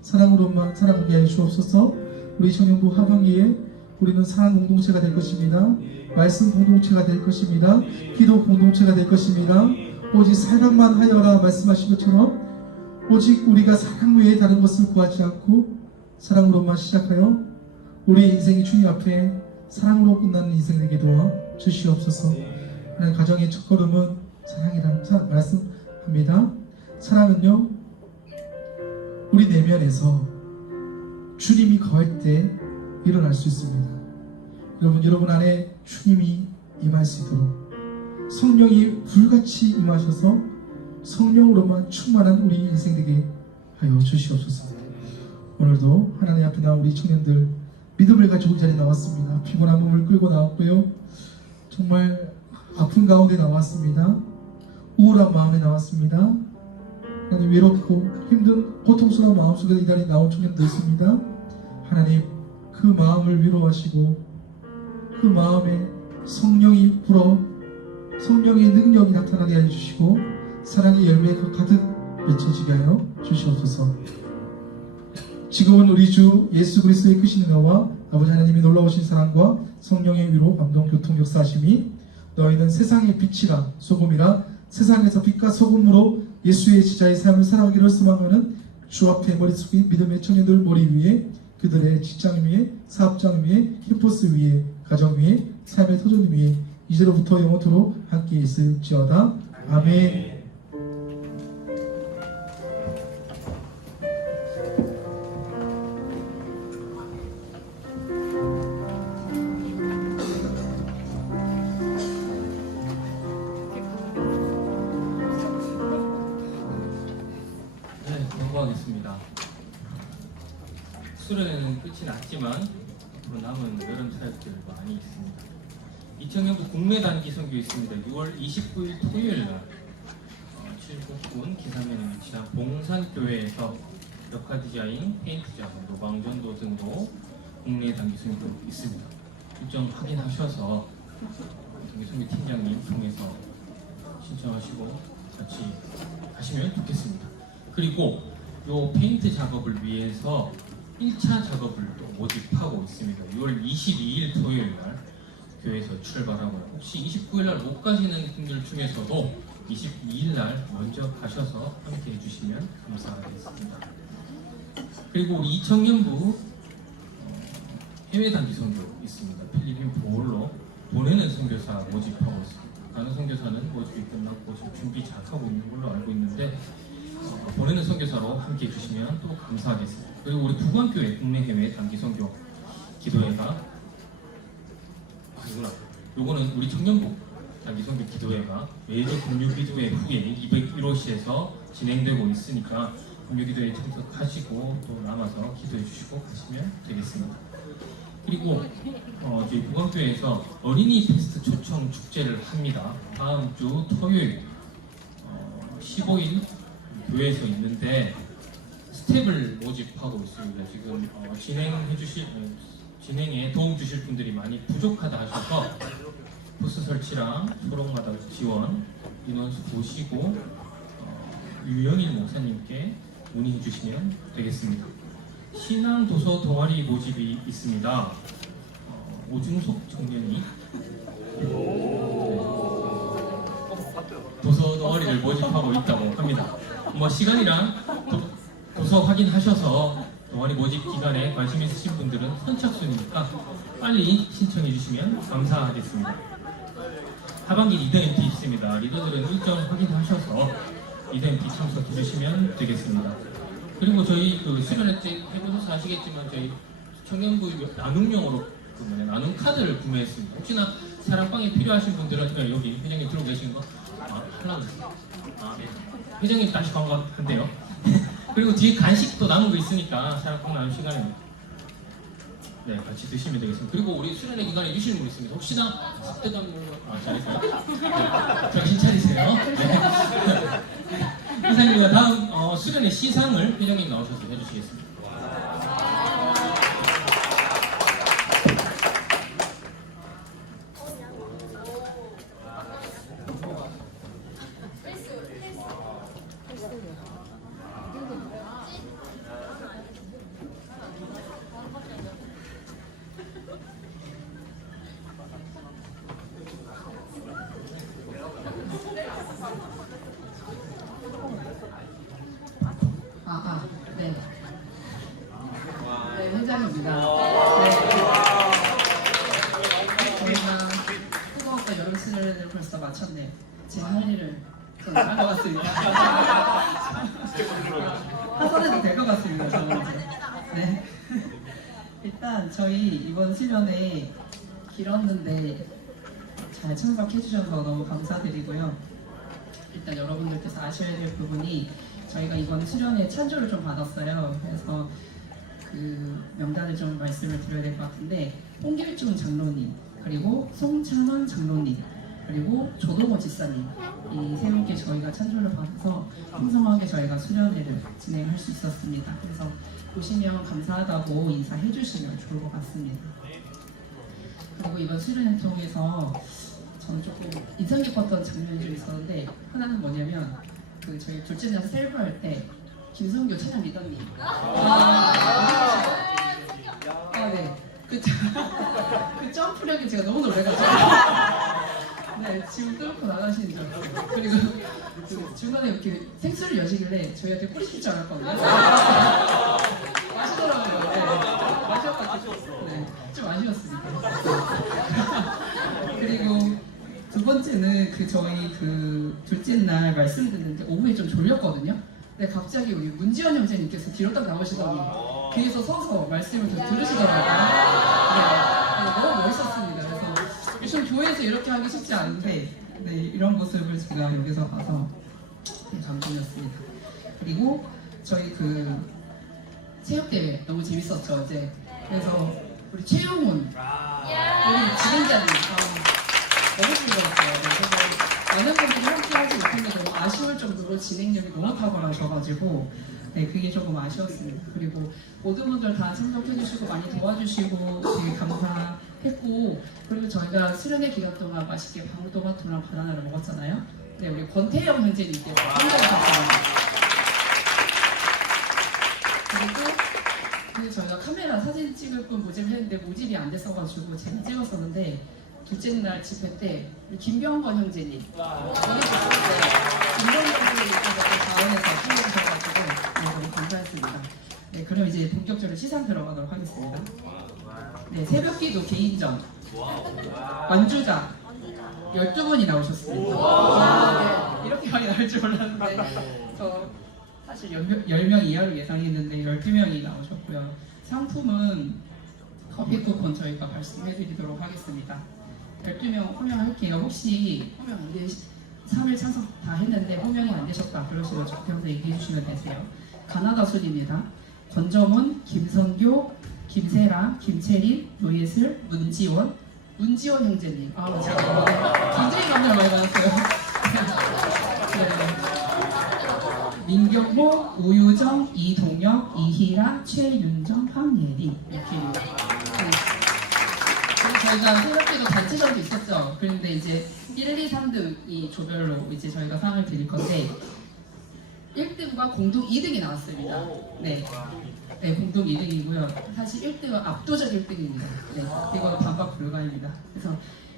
사랑으로만 살아가게 하여 주옵소서. 우리 청년부 하반기에 우리는 사랑 공동체가 될 것입니다. 말씀 공동체가 될 것입니다. 기도 공동체가 될 것입니다. 오직 사랑만 하여라 말씀하신 것처럼 오직 우리가 사랑 외에 다른 것을 구하지 않고 사랑으로만 시작하여 우리의 인생이 주님 앞에 사랑으로 끝나는 인생이 되게 도와 주시옵소서. 하나님 가정의 첫걸음은 사랑이라는 말씀합니다. 사랑은요 우리 내면에서 주님이 거할 때 일어날 수 있습니다. 여러분 안에 주님이 임할 수 있도록 성령이 불같이 임하셔서 성령으로만 충만한 우리 인생 되게 하여 주시옵소서. 오늘도 하나님 앞에 나온 우리 청년들 믿음을 가지고 이 자리에 나왔습니다. 피곤한 몸을 끌고 나왔고요. 정말 아픈 가운데 나왔습니다. 우울한 마음에 나왔습니다. 하나님 외롭고 힘든 고통스러운 마음속에 이 자리에 나온 청년들 있습니다. 하나님 그 마음을 위로하시고 그 마음에 성령이 불어 성령의 능력이 나타나게 하여 주시고 사랑의 열매가 가득 맺혀지게 하여 주시옵소서. 지금은 우리 주 예수 그리스도의 크신 은혜와 아버지 하나님의 놀라우신 사랑과 성령의 위로 감동 교통 역사하심이 너희는 세상의 빛이라 소금이라 세상에서 빛과 소금으로 예수의 지자의 삶을 살아가기를 소망하는 주 앞에 머릿속에 믿음의 청년들 머리 위에 그들의 직장 위에 사업장 위에 캠퍼스 위에 가정 위에 삶의 터전 위에 이제로부터 영원토록 함께 있을지어다. 아멘. 네, 공부하겠습니다. 수련회는 끝이 났지만 앞으로 남은 여름 사역들 많이 있습니다. 2000년도 국내 단기 선교 있습니다. 6월 29일 토요일날 칠곡군 기사면에 위치한 봉산교회에서 벽화 디자인, 페인트 작업, 노방전도 등으로 국내 단기 선교 있습니다. 일정 확인하셔서 단기 선교 팀장님 통해서 신청하시고 같이 하시면 좋겠습니다. 그리고 요 페인트 작업을 위해서 1차 작업을 또 모집하고 있습니다. 6월 22일 토요일날 교회에서 출발하고요. 혹시 29일날 못 가시는 분들 중에서도 22일날 먼저 가셔서 함께 해주시면 감사하겠습니다. 그리고 우리 이청년부 해외 단기 선교 있습니다. 필리핀 보홀로 보내는 선교사 모집하고 있습니다. 가는 선교사는 모집이 끝났고 지금 준비 잘 하고 있는 걸로 알고 있는데 보내는 선교사로 함께 해주시면 또 감사하겠습니다. 그리고 우리 부관교회 국내 해외 단기 선교 기도회가 요거는 우리 청년부 단기 선교 기도회가 매주 금요 기도회 후에 201호시에서 진행되고 있으니까 금요 기도회에 참석하시고 또 남아서 기도해 주시고 가시면 되겠습니다. 그리고 저희 부관교회에서 어린이 페스트 초청 축제를 합니다. 다음 주 토요일 15일 교회에서 있는데 스텝을 모집하고 있습니다. 지금 진행에 도움 주실 분들이 많이 부족하다 하셔서 부스 설치랑 초록마다 지원 인원수 보시고 유영일 목사님께 문의해 주시면 되겠습니다. 신앙 도서 동아리 모집이 있습니다. 오중석 청년이 도서 동아리를 모집하고 있다고 합니다. 뭐 시간이랑 도서 확인하셔서 동아리 모집 기간에 관심 있으신 분들은 선착순이니까 빨리 신청해 주시면 감사하겠습니다. 하반기 리더 MT 있습니다. 리더들은 일정 확인하셔서 리더 MT 참석해 주시면 되겠습니다. 그리고 저희 수련회 때 해보셔서 아시겠지만 저희 청년부 나눔용으로 나눔 카드를 구매했습니다. 혹시나 사랑방에 필요하신 분들은 여기 회장님 들고 계신 거 하려고 했어요. 네. 회장님 다시 반갑한데요. 그리고 뒤에 간식도 남은 거 있으니까 사랑방 나눔 시간에 네, 같이 드시면 되겠습니다. 그리고 우리 수련회 기간에 주시는 분 있습니다. 혹시나 삭대감 잘했어요? 네, 정신 차리세요. 네. 이상입니다. 다음 수련회 시상을 회장님 나오셔서 해주시겠습니다. 네. 수련회를 벌써 마쳤네요. 제 할 일을 좀 안 한 것 같습니다. 하선해도 될 것 같습니다. 저는 이제. 네. 일단 저희 이번 수련회 길었는데 잘 참석해 주셔서 너무 감사드리고요. 일단 여러분들께서 아셔야 될 부분이 저희가 이번 수련회 찬조를 좀 받았어요. 그래서 그 명단을 좀 말씀을 드려야 될 것 같은데 홍길중 장로님, 그리고 송창원 장로님, 그리고 조동호 지사님 이 세 분께 저희가 찬조를 받아서 풍성하게 저희가 수련회를 진행할 수 있었습니다. 그래서 보시면 감사하다고 인사해 주시면 좋을 것 같습니다. 그리고 이번 수련회 통해서 저는 조금 인상 깊었던 장면이 좀 있었는데 하나는 뭐냐면 그 저희 둘째 날 셀프 할 때 김성교 찬양 리더님 네. 그 점프력이 제가 너무 놀래가지고 네, 지금 뚫고 나가시는 줄 알았어요. 그리고 그 중간에 이렇게 생수를 여시길래 저희한테 뿌리실 줄 알았거든요. 마시더라고요. 네. 마셔가지고 네, 좀 아쉬웠습니다. 그리고 두 번째는 그 저희 그 둘째 날 말씀 듣는데 오후에 좀 졸렸거든요. 근데 갑자기 우리 문지원 형제님께서 뒤로 딱 나오시더니 뒤에서 서서 말씀을 계속 들으시더라고요. 네, 너무 멋있었습니다. 그래서 요즘 교회에서 이렇게 하기 쉽지 않은데 네, 이런 모습을 제가 여기서 봐서 네, 감동이었습니다. 그리고 저희 그 체육대회 너무 재밌었죠 어제. 그래서 우리 최용훈 우리 진행자님 너무 즐거웠어요. 그래서 많은 분들이 함께 하지 못했는데 너무 아쉬울 정도로 진행력이 너무 탁월하셔가지고 네, 그게 조금 아쉬웠습니다. 그리고 모든 분들 다 참석해주시고 많이 도와주시고 되게 감사했고, 그리고 저희가 수련회 기간 동안 맛있게 방울토마토랑 바나나를 먹었잖아요. 네, 우리 권태영 형제님께서 참석하셨습니다. 그리고 저희가 카메라 사진 찍을 분 모집을 했는데 모집이 안 됐어가지고 제가 찍었었는데 둘째 날 집회 때 우리 김병건 형제님 여기 계셨는데 김병건 형제님께서 자원에서 참여해주셔가지고 네, 너무 감사했습니다. 네, 그럼 이제 본격적으로 시상 들어가도록 하겠습니다. 네, 새벽기도 개인전 완주자 12분이 나오셨습니다. 네, 이렇게 많이 나올 줄 몰랐는데 저 사실 10명 이하로 예상했는데 12명이 나오셨고요. 상품은 커피 쿠폰 저희가 발송해드리도록 하겠습니다. 12명 호명할게요. 혹시 호명 안 되시 3일 참석 다 했는데 호명이 안 되셨다 그러시면 적혀서 얘기해 주시면 되세요. 가나다 순입니다. 권정훈, 김선교, 김세라, 김채린, 노예슬, 문지원 형제님. 아, 제가 굉장히 감명 많이 받았어요. 네. 민경호, 우유정, 이동영, 이희라, 최윤정, 황예리 이렇게입니다. 네. 저희가 새롭게도 단체전도 있었죠. 그런데 이제 1, 2, 3등이 조별로 이제 저희가 상을 드릴 건데 1등과 공동 2등이 나왔습니다. 네. 네, 공동 2등이고요. 사실 1등은 압도적 1등입니다. 네, 이거는 반박 불가입니다. 그래서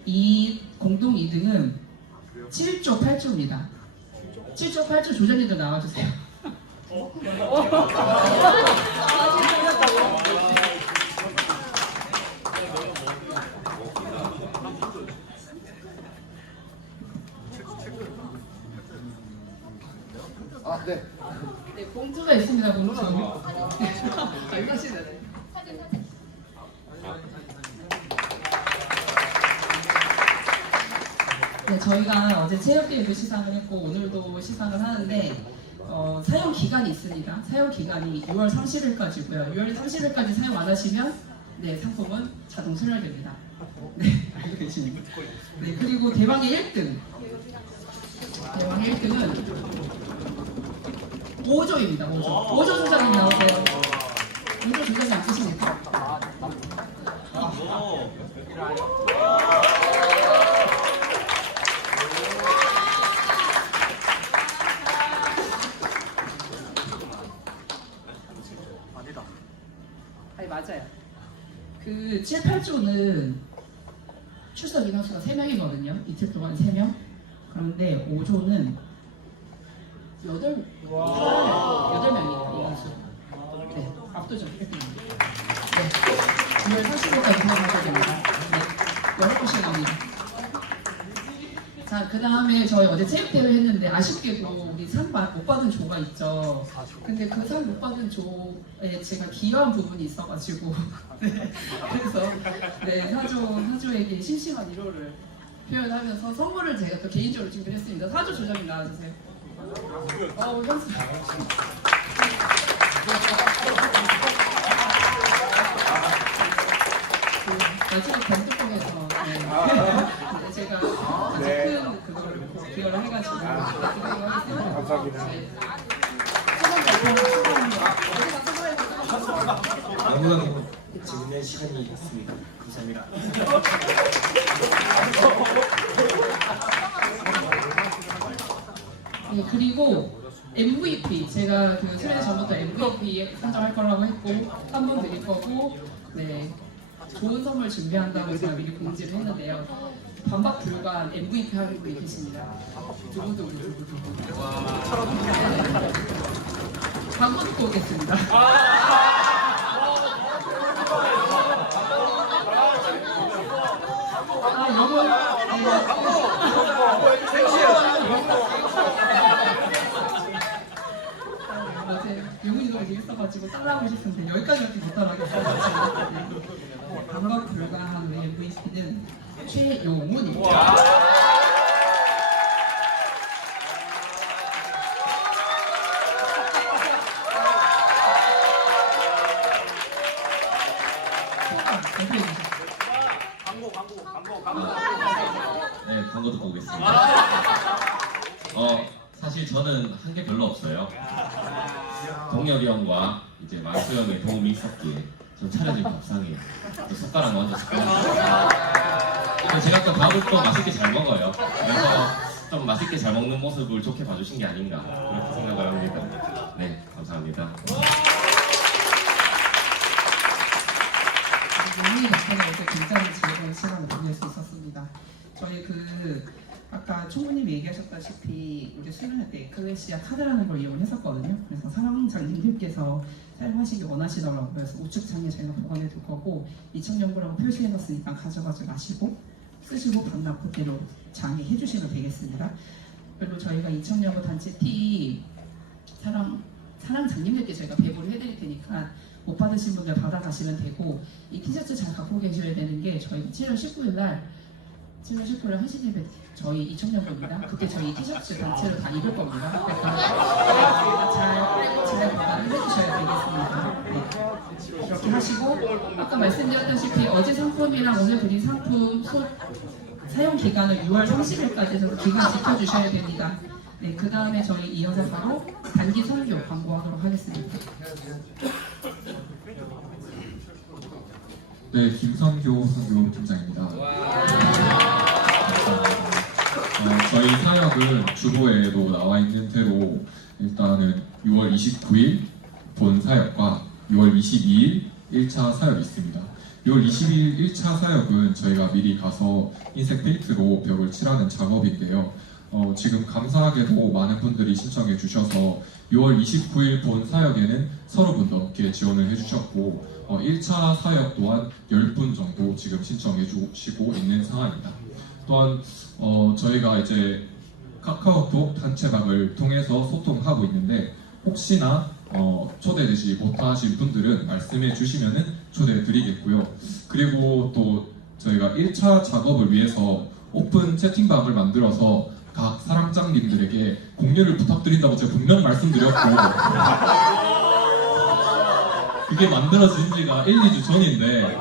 이 공동 2등은 7조 8조입니다. 7조 8조 조장님들 나와주세요. 아, 네. 네, 봉투가 있습니다. 봉투. 잘 가시네. 네, 저희가 어제 체육대회도 시상을 했고 오늘도 시상을 하는데 사용 기간이 있습니다. 사용 기간이 6월 30일까지고요. 6월 30일까지 사용 안 하시면 네, 상품은 자동 소멸됩니다. 네, 알고 계시니까. 네, 그리고 대망의 1등. 대망의 1등은 5조입니다. 5조. 5조 소장님 나오세요. 5조 소장님 안 쓰십니까? 아니 맞아요. 그 7, 8조는 출석 인원수가 3명이거든요. 이틀 동안 3명. 그런데 5조는 8명이에요, 인원수. 네, 압도적 1등입니다. 네, 9월 30일까지 사용하셔야 됩니다. 네, 16시에 나옵니다. 자, 그 다음에 저희 어제 체육대회를 했는데 아쉽게도 우리 상 못 받은 조가 있죠. 근데 그 상 못 받은 조에 제가 기여한 부분이 있어가지고 네, 그래서 네, 사조에게 심심한 위로를 표현하면서 선물을 제가 또 개인적으로 준비했습니다. 사조 조정님 나와주세요. 현수. 마지막 단톡방에서 네, 제가 아주 큰 그거를 기여를 해가지고 드리도록 하겠습니다. 감사합니다. 너무나도 재밌는 시간이었습니다. 감사합니다. 네, 그리고 MVP 제가 그 수련회 전부터 MVP 선정할 거라고 했고 한 분 드릴 거고 네 좋은 선물 준비한다고 제가 미리 공지를 했는데요. 반박 불가한 MVP 하는 분이 계십니다. 두구두구. 광고 듣고 오겠습니다. 어제 용훈이 너무 재밌어가지고 따라하고 싶은데 여기까지밖에 못 따라하겠어요. 반박 불가한 우리 MVP는 최용훈입니다. 네, 광고 듣고 오겠습니다. 사실 저는 한 게 별로 없어요. 동엽이 형과 이제 만수 형의 도움이 있었기에 전 차려진 밥상이에요. 또 숟가락 먼저 숟가락. 제가 또 밥을 또 맛있게 잘 먹어요. 그래서 좀 맛있게 잘 먹는 모습을 좋게 봐주신 게 아닌가 그렇게 생각을 합니다. 네, 감사합니다. 용훈이 덕분에 어제 굉장히 즐거운 시간을 보낼 수 있었습니다. 저희 아까 총무님이 얘기하셨다시피 우리 수련회 때 에클레시아 카드라는 걸 이용을 했었거든요. 그래서 사랑장님들께서 사용하시기 원하시더라고요. 그래서 우측창에 제가 보관해 둘 거고 2,000연구라고 표시해놨으니까 가져가지 마시고 쓰시고 반납 그대로 장에 해주시면 되겠습니다. 그리고 저희가 2,000연구 단체 티 사랑장님들께 저희가 배부를 해드릴 테니까 못 받으신 분들 받아가시면 되고 이 티셔츠 잘 갖고 계셔야 되는 게 저희가 7월 19일 날 한신 예배 저희 2,000년도입니다. 그때 저희 티셔츠 단체로 다 입을 겁니다. 그래서 잘 보관을 해주셔야 되겠습니다. 네. 이렇게 하시고 아까 말씀드렸다시피 어제 상품이랑 오늘 드린 상품 사용 기간을 6월 30일까지 해서 기간 지켜주셔야 됩니다. 네, 그 다음에 저희 이어서 바로 단기 설교 광고하도록 하겠습니다. 네, 김선교 선교 팀장입니다. 저희 사역은 주보에도 나와 있는 대로 일단은 6월 29일 본 사역과 6월 22일 1차 사역이 있습니다. 6월 22일 1차 사역은 저희가 미리 가서 흰색 페인트로 벽을 칠하는 작업인데요. 지금 감사하게도 많은 분들이 신청해 주셔서 6월 29일 본 사역에는 30분 넘게 지원을 해주셨고 1차 사역 또한 10분 정도 지금 신청해 주시고 있는 상황입니다. 또한 저희가 이제 카카오톡 단체방을 통해서 소통하고 있는데 혹시나 초대되지 못하신 분들은 말씀해 주시면은 초대해 드리겠고요. 그리고 또 저희가 1차 작업을 위해서 오픈 채팅방을 만들어서 각 사랑장님들에게 공유를 부탁드린다고 제가 분명 말씀드렸고 그게 만들어진 지가 1, 2주 전인데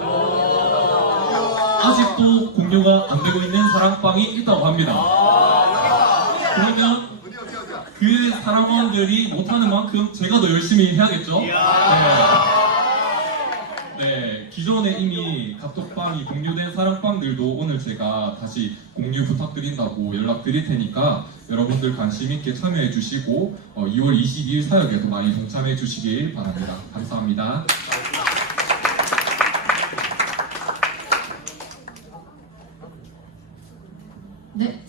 아직도 공유가 안 되고 있는 사랑방이 있다고 합니다. 그러면 그 사랑원들이 못하는 만큼 제가 더 열심히 해야겠죠? 네, 기존에 이미 카톡방이 공유된 사랑방들도 오늘 제가 다시 공유 부탁드린다고 연락드릴 테니까 여러분들 관심 있게 참여해 주시고 2월 22일 사역에도 많이 동참해 주시길 바랍니다. 감사합니다. 네,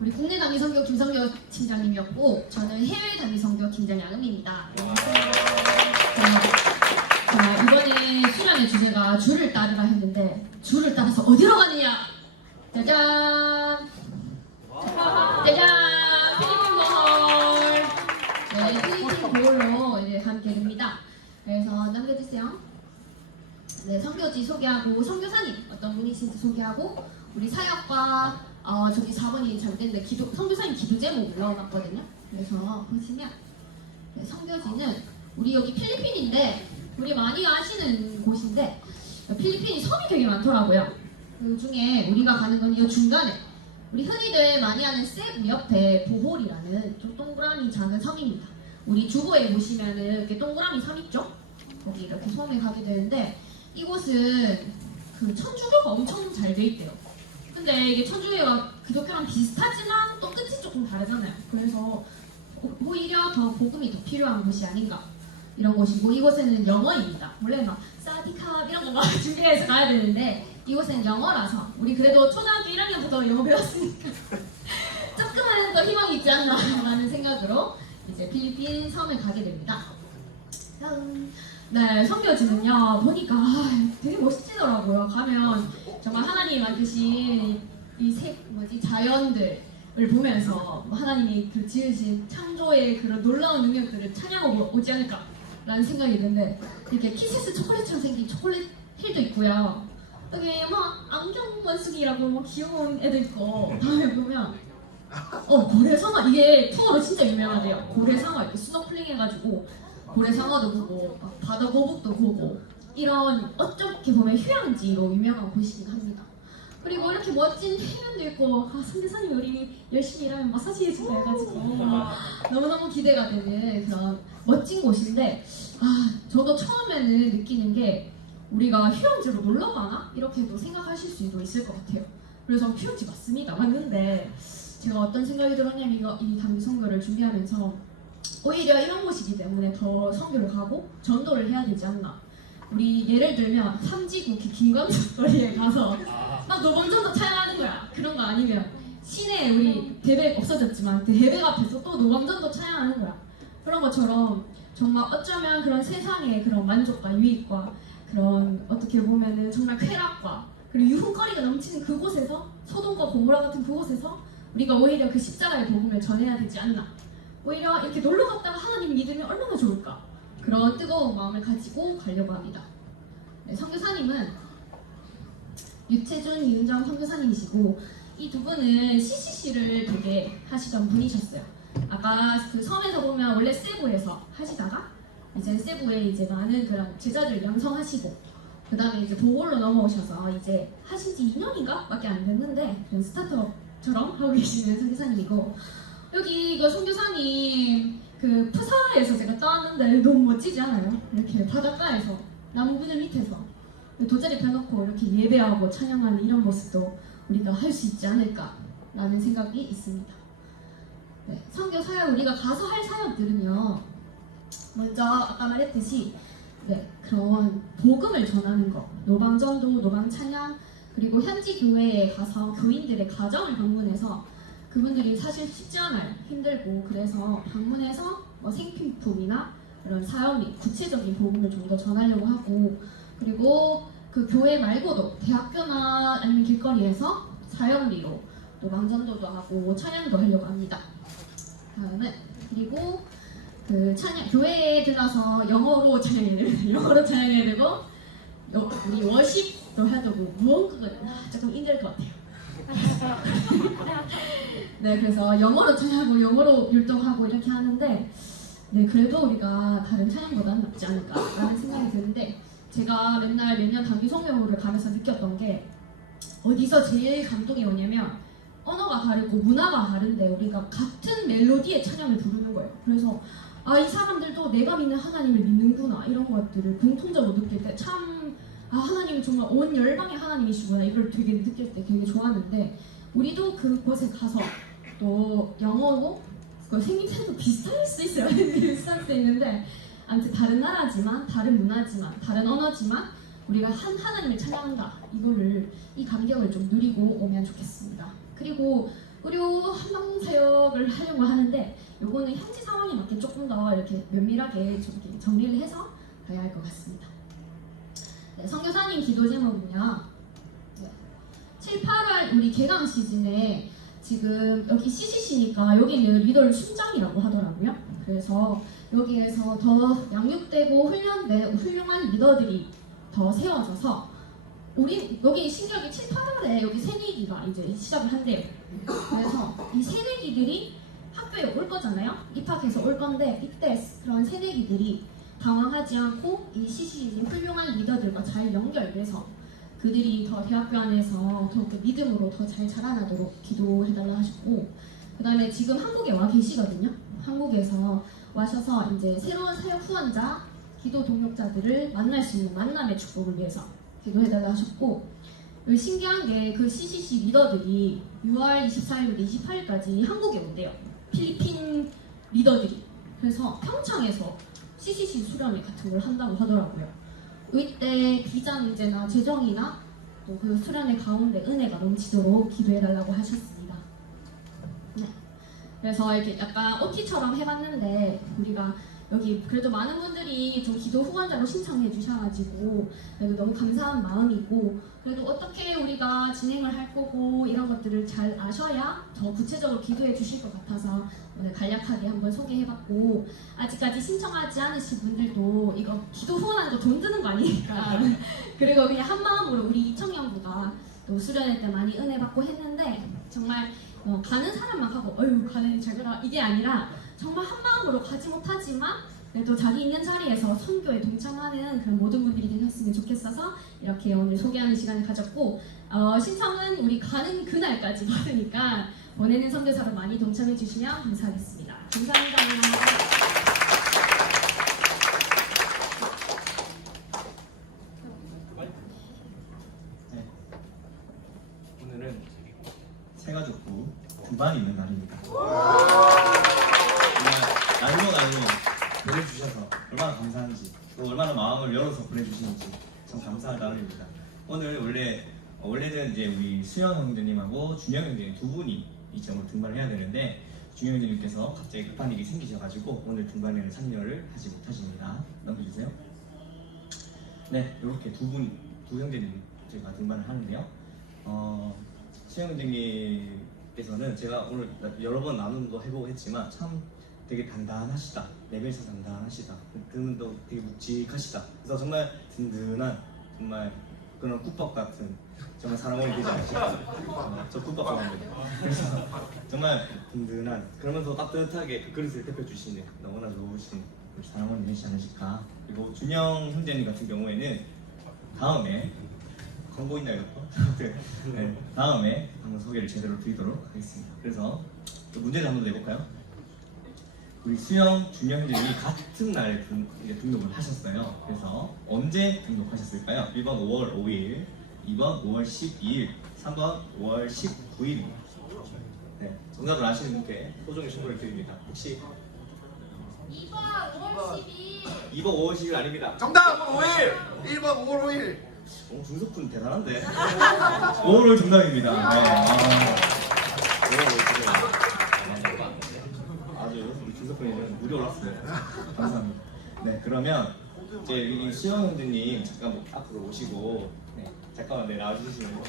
우리 국내 단위 선교 김성교 팀장님이었고 저는 해외 단위 선교 김장양음입니다. 이번에 수련의 주제가 주를 따르라 했는데 주를 따라서 어디로 가느냐? 짜잔! 짜잔! 필리핀 보홀. 네, 필리핀 보홀로 이제 함께 됩니다. 그래서 남겨주세요. 네, 선교지 소개하고 선교사님 어떤 분이신지 소개하고 우리 사역과 저기 4번이 잘못됐는데 선교사님 기도 제목 올라왔거든요. 그래서 보시면 네, 선교지는 우리 여기 필리핀인데 우리 많이 아시는 곳인데 필리핀이 섬이 되게 많더라고요. 그 중에 우리가 가는 건 이 중간에 우리 흔히들 많이 아는 세부 옆에 보홀이라는 좀 동그라미 작은 섬입니다. 우리 주보에 보시면은 이렇게 동그라미 섬 있죠? 거기 이렇게 섬에 가게 되는데 이곳은 그 천주교가 엄청 잘 돼 있대요. 근데 이게 천주교가 기독교랑 비슷하지만 또 끝이 조금 다르잖아요. 그래서 오히려 더 복음이 더 필요한 곳이 아닌가 이런 곳이고 이곳에는 영어입니다. 원래 막 사디캅 이런 거 막 준비해서 가야 되는데 이곳은 영어라서 우리 그래도 초등학교 1학년부터 영어 배웠으니까 조금은 더 희망이 있지 않나 라는 생각으로 이제 필리핀 섬에 가게 됩니다. 다음 네, 선교지는요 보니까 되게 멋지더라고요. 가면 정말 하나님이 만드신 이 자연들을 보면서 하나님이 그 지으신 창조의 그런 놀라운 능력들을 찬양하고 오지 않을까라는 생각이 드는데 이렇게 키세스 초콜릿처럼 생긴 초콜릿 힐도 있고요. 여기 막 안경 원숭이라고 뭐 귀여운 애도 있고 다음에 보면 고래상어 이게 투어로 진짜 유명하대요. 고래상어 이렇게 스노클링 해가지고 고래상어도 보고 바다 거북도 보고 이런 어떻게 보면 휴양지로 유명한 곳이긴 합니다. 그리고 이렇게 멋진 해변도 있고 선교사님 우리 열심히 일하면 마사지 해준다 해가지고 너무너무 기대가 되는 그런 멋진 곳인데 저도 처음에는 느끼는 게 우리가 휴양지로 놀러 가나? 이렇게도 생각하실 수도 있을 것 같아요. 그래서 휴양지 맞습니다. 맞는데 제가 어떤 생각이 들었냐면 이 단기 선교를 준비하면서 오히려 이런 곳이기 때문에 더 선교를 가고 전도를 해야 되지 않나. 우리 예를 들면 삼지구 김광석거리에 가서 막 노방전도 찬양하는 거야. 그런 거 아니면 시내에 우리 대백 없어졌지만 대백 앞에서 또 노방전도 찬양하는 거야. 그런 것처럼 정말 어쩌면 그런 세상의 그런 만족과 유익과 그런 어떻게 보면은 정말 쾌락과 그리고 유흥거리가 넘치는 그곳에서 소돔과 고모라 같은 그곳에서 우리가 오히려 그 십자가의 복음을 전해야 되지 않나. 오히려 이렇게 놀러 갔다가 하나님을 믿으면 얼마나 좋을까. 그런 뜨거운 마음을 가지고 가려고 합니다. 네, 선교사님은 유채준, 이은정 선교사님이시고 이 두 분은 CCC를 되게 하시던 분이셨어요. 아까 그 섬에서 보면 원래 세부에서 하시다가 이제 세부에 이제 많은 그런 제자들 양성하시고 그 다음에 이제 보홀로 넘어오셔서 이제 하신 지 2년인가 밖에 안 됐는데 그런 스타트업처럼 하고 계시는 선교사님이고 여기 그 선교사님 그 푸사에서 제가 떠왔는데 너무 멋지지 않아요? 이렇게 바닷가에서 나무 그늘 밑에서 돗자리 펴놓고 이렇게 예배하고 찬양하는 이런 모습도 우리가 할 수 있지 않을까라는 생각이 있습니다. 네, 선교 사역 우리가 가서 할 사역들은요. 먼저 아까 말했듯이 그런 복음을 전하는 거, 노방전도, 노방찬양 그리고 현지 교회에 가서 교인들의 가정을 방문해서 그분들이 사실 쉽지 않아요. 힘들고 그래서 방문해서 뭐 생필품이나 이런 사역 및 구체적인 복음을 좀 더 전하려고 하고 그리고 그 교회 말고도 대학교나 아니면 길거리에서 사역리로 노방전도도 하고 찬양도 하려고 합니다. 다음은 그리고 그 찬양 교회에 들어서 영어로 찬양해야 되고 영어로 찬양해야 되고 우리 워십도 해야 되고 무언가가 조금 힘들 것 같아요. 네, 그래서 영어로 찬양하고 영어로 율동하고 이렇게 하는데 네, 그래도 우리가 다른 찬양보다는 낫지 않을까라는 생각이 드는데 제가 맨날 매년 단기 성명회를 가면서 느꼈던 게 어디서 제일 감동이 오냐면 언어가 다르고 문화가 다른데 우리가 같은 멜로디의 찬양을 부르는 거예요. 그래서 이 사람들도 내가 믿는 하나님을 믿는구나 이런 것들을 공통적으로 느낄 때 참 하나님은 정말 온 열방의 하나님이시구나 이걸 되게 느낄 때 되게 좋았는데 우리도 그곳에 가서 또 영어로 생김새도 비슷할 수 있어요. 비슷할 수 있는데 아무튼 다른 나라지만 다른 문화지만 다른 언어지만 우리가 한 하나님을 찬양한다 이거를 이 감격을 좀 누리고 오면 좋겠습니다. 그리고 의료 한방 사역을 하려고 하는데 요거는 현지 상황에 맞게 조금 더 이렇게 면밀하게 좀 이렇게 정리를 해서 가야 할 것 같습니다. 네, 선교사님 기도 제목은요. 7, 8월 우리 개강 시즌에 지금 여기 CCC니까 여기는 리더를 순장이라고 하더라고요. 그래서 여기에서 더 양육되고 훈련된 훌륭한 리더들이 더 세워져서 우리 여기 신기하게 7, 8월에 여기 새내기가 이제 시작을 한대요. 그래서 이 새내기들이 학교에 올 거잖아요. 입학해서 올 건데 이때 그런 새내기들이 당황하지 않고 이 CCC 훌륭한 리더들과 잘 연결돼서 그들이 더 대학교 안에서 더욱 믿음으로 더 잘 자라나도록 기도해달라 하셨고, 그 다음에 지금 한국에 와 계시거든요. 한국에서 와셔서 이제 새로운 사역 후원자, 기도 동역자들을 만날 수 있는 만남의 축복을 위해서 기도해달라 하셨고, 그리고 신기한 게 그 CCC 리더들이 6월 24일부터 28일까지 한국에 온대요. 필리핀 리더들이. 그래서 평창에서 CCC 수련회 같은 걸 한다고 하더라고요. 이때 비자 문제나 재정이나 또 그 수련회 가운데 은혜가 넘치도록 기도해달라고 하셨습니다. 네. 그래서 이렇게 약간 OT처럼 해봤는데 우리가 여기 그래도 많은 분들이 좀 기도 후원자로 신청해 주셔가지고 그래도 너무 감사한 마음이고, 그래도 어떻게 우리가 진행을 할 거고 이런 것들을 잘 아셔야 더 구체적으로 기도해 주실 것 같아서 오늘 간략하게 한번 소개해봤고, 아직까지 신청하지 않으신 분들도 이거 기도 후원하는 거 돈 드는 거 아니니까 그리고 그냥 한 마음으로 우리 이청년부가 또 수련회 때 많이 은혜 받고 했는데 정말 가는 사람만 가고 어휴 가는 잘 가라 이게 아니라 정말 한 마음으로 가지 못하지만 그래도 자기 있는 자리에서 선교에 동참하는 그런 모든 분들이 되셨으면 좋겠어서 이렇게 오늘 소개하는 시간을 가졌고, 신청은 우리 가는 그날까지 받으니까 보내는 선교사로 많이 동참해 주시면 감사하겠습니다. 감사합니다. 네. 오늘은 새가족부 두반이 있는 날입니다. 정말 날로 보내주셔서 얼마나 감사한지, 또 얼마나 마음을 열어서 보내주시는지 참 감사한 날입니다. 오늘 원래는 이제 우리 수영 형제님하고 준영 형제님 두 분이 이 점을 등반을 해야 되는데 준영 형제님께서 갑자기 급한 일이 생기셔가지고 오늘 등반에는 참여를 하지 못하십니다. 넘겨주세요. 네, 이렇게 두 형제님 제가 등반을 하는데요. 수영 형제님께서는 제가 오늘 여러 번 나눔도 해보고 했지만 참 되게 단단하시다. 레벨에서 단단하시다. 그분도 되게 묵직하시다. 그래서 정말 든든한 정말 그런 국밥 같은 정말 사랑원이 되지 않으실까. 저 국밥 좋아합니다. 그래서 정말 든든한 그러면서 따뜻하게 그 그릇을 대표주시는 너무나 좋으신 사랑원이 되지 않으실까. 그리고 준영 형제님 같은 경우에는 다음에 광고 있나요? 네, 다음에 한번 소개를 제대로 드리도록 하겠습니다. 그래서 문제를 한번 내볼까요? 우리 수영, 준영 형제님이 같은 날에 등록을 하셨어요. 그래서 언제 등록하셨을까요? 1번 5월 5일, 2번 5월 12일, 3번 5월 19일입니다. 네, 정답을 아시는 분께 소정의 선물을 드립니다. 혹시 2번 5월 12일. 2번 5월 10일 아닙니다. 정답 5일! 1번 5월 5일! 준석군 대단한데? 5월 정답입니다. 네. 5월 5일. 아주 우리 준석군이는 무려 올랐어요. 감사합니다. 네, 그러면 이제 이 수영 형제님 잠깐 뭐 앞으로 오시고, 네, 잠깐만 나와주시면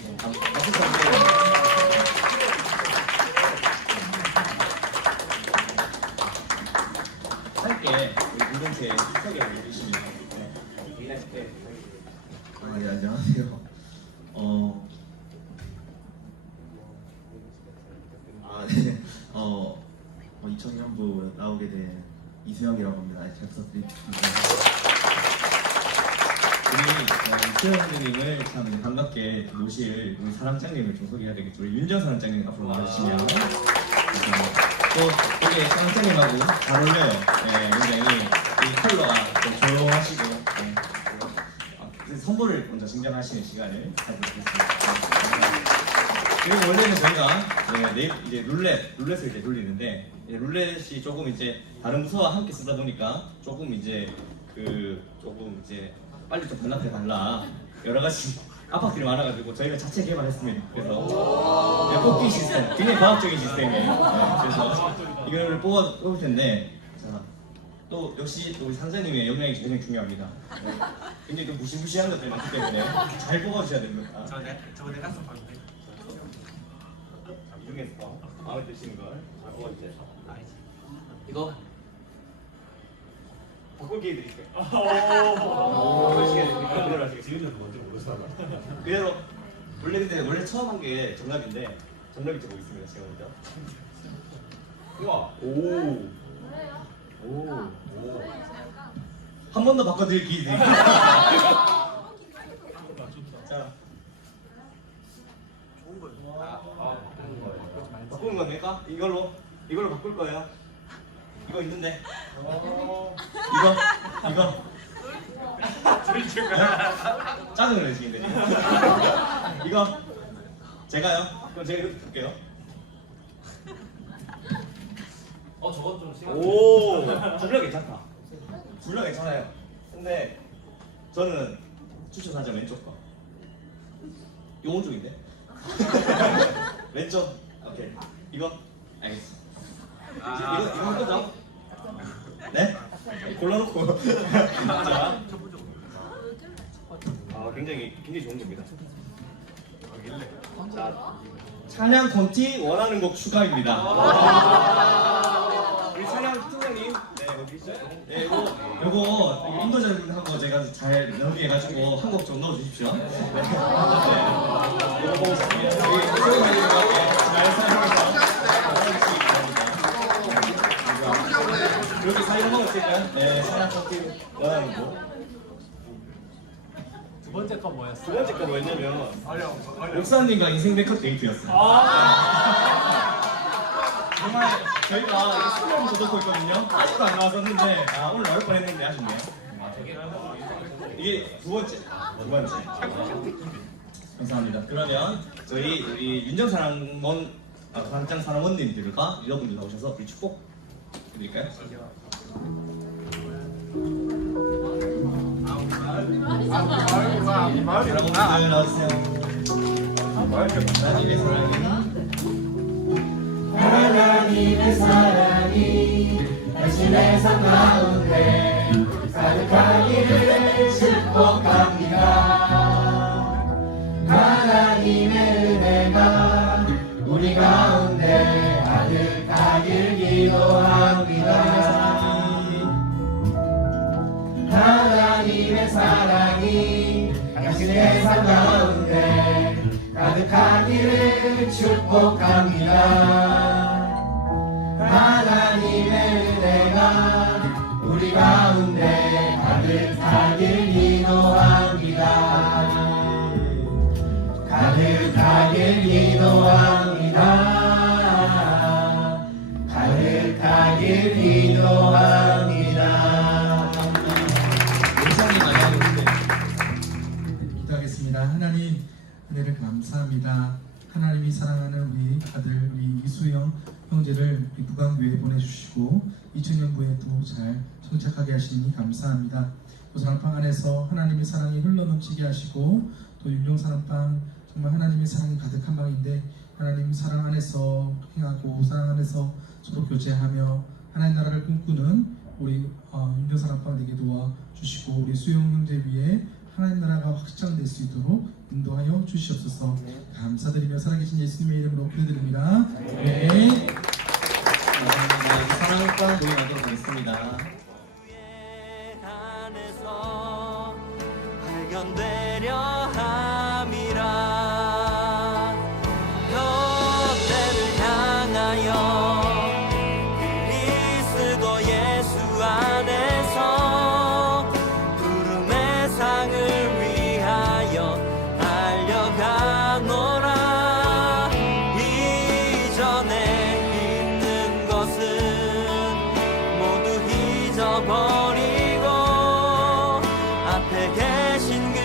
짧게 우리 공동체 소개를 해주시면 네. 네, 안녕하세요. 2000년부 나오게 된 이수영이라고 합니다. 잘 부탁드립니다. 우리 수영 형님을 참 반갑게 모실 우리 사랑장님을 좀 소개해야 되겠죠. 우리 윤정 사랑장님 앞으로 나와주시면 또 되게 사랑장님하고 잘 어울려요. 네, 굉장히 이 컬러가 좀 조용하시고 선물을 먼저 증정하시는 시간을 가져보겠습니다. 그리고 원래는 저희가 이제 룰렛을 이제 돌리는데 룰렛이 조금 이제 다른 부서와 함께 쓰다 보니까 조금 이제 빨리 좀 변합해 달라 여러 가지 압박들이 많아가지고 저희가 자체 개발했습니다. 그래서 뽑기 시스템, 굉장히 과학적인 시스템이에요. 그래서 이걸 뽑을 텐데 또 역시 우리 상자님의 역량이 굉장히 중요합니다. 굉장히 좀 무시무시한 것들이 많기 때문에 잘 뽑아주셔야 됩니다. 저번에 갔었거든요. 중에서 마음에 드시는 걸 뽑아주세요. 이거 바꿀 기회 드릴게요. 그대로 하시겠어요. 지금도 먼저 모르잖아. 그대로 원래 처음 한 게 정답인데 정답이 되고 있습니다. 제가 먼저. 우와. 오. 한 번 더 바꿔드릴 기회 드릴게요. 자. 좋은 거예요. 바꾸는 겁니까? 이걸로 바꿀 거예요. 이거 있는데. 이거. 짜증을 내시겠네 지금. 이거 제가요? 그럼 제가 이렇게 볼게요. 저건 좀 심한. 오, 둘 다 괜찮다. 둘 다 괜찮아요. 근데 저는 추천하자 왼쪽 거. 요 오른쪽인데? 왼쪽. 오케이. 이거 알겠어. 이거 한 거죠? 네? 골라놓고. 자. 굉장히 좋은 겁니다. 자, 찬양 콘티 원하는 곡 추가입니다. 우리 찬양 팀장님, 네 여기 있어요. 네, 요거 인도자분하고 제가 잘 연기해가지고 한 곡 좀 넣어주십시오. 네. 요거 보고 싶습니다. 우리 팀장님과 잘 사용해서 여기 사진 한번 찍을까요? 네, 찬양 콘티 원하는 곡. 두 번째 건 뭐였어? 두 번째 거 뭐였냐면 목사님과 인생 네컷 데이트였어요. 정말 저희가 수명을 써놓고 있거든요. 아직도 안 나왔었는데 오늘 나올 뻔했는데 아쉽네요. 이게 두 번째. 감사합니다. 그러면 우리 윤정사랑원 단장 사랑원님들과 리더분들 나오셔서 우리 축복 드릴까요? 여러분들 나와주세요. 하나님의 사랑이 당신의 삶 가운데 가득하기를 축복합니다. 하나님의 은혜가 우리 가운데 가득하길 기도합니다. 하나님의 사랑이 당신의 삶 가운데 가득하기를 축복합니다. 하나님의 은혜가 우리 가운데 가득하길 기도합니다. 가득하길 기도합니다. 가득하길 기도합니다. 기도하겠습니다. 하나님 은혜를 감사합니다. 하나님이 사랑하는 우리 아들 우리 이수영 형제를 우리 부강교회에 보내주시고 2000년부에 또 잘 정착하게 하시니 감사합니다. 또 사랑방 안에서 하나님의 사랑이 흘러넘치게 하시고 또 윤정사랑방 정말 하나님의 사랑이 가득한 방인데 하나님 사랑 안에서 행하고 사랑 안에서 서로 교제하며 하나님 나라를 꿈꾸는 우리 윤정사랑방 되게 도와주시고 우리 수영 형제 위에 하나님 나라가 확장될 수 있도록 인도하여 주시옵소서. 감사드리며 살아계신 예수님의 이름으로 기도드립니다. 네. 사랑과 노래하도록 하겠습니다. 안에서 발견되려 함이라. 뼈대를 향하여 그리스도 예수 안에서 부름의 상을 위하여 달려가노라. 이전에 있는 것은 모두 잊어버리고 앞에 계신 그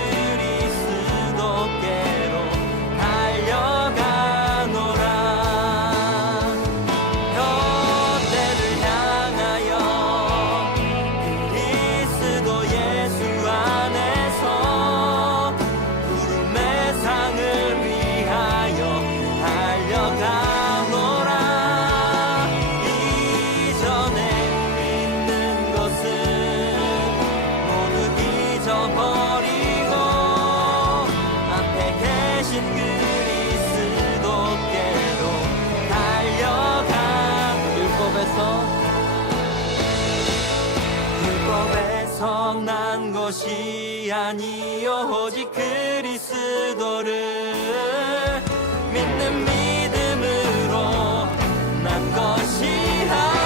난 것이 아니요 오직 그리스도를 믿는 믿음으로 난 것이라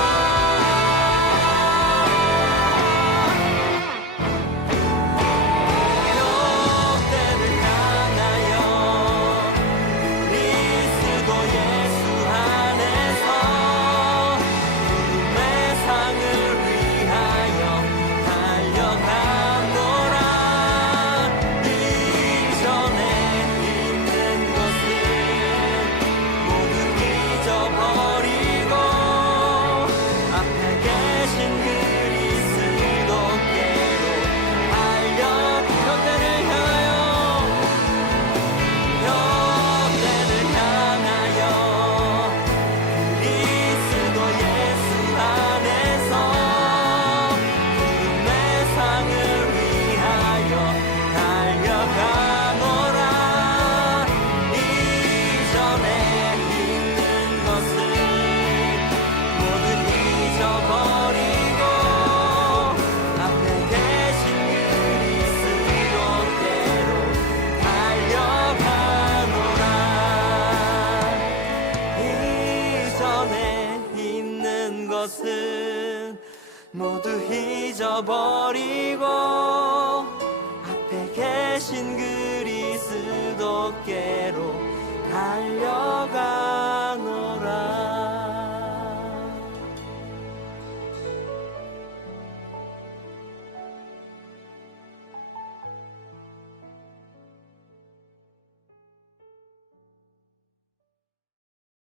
모두 잊어버리고 앞에 계신 그리스도께로 달려가노라.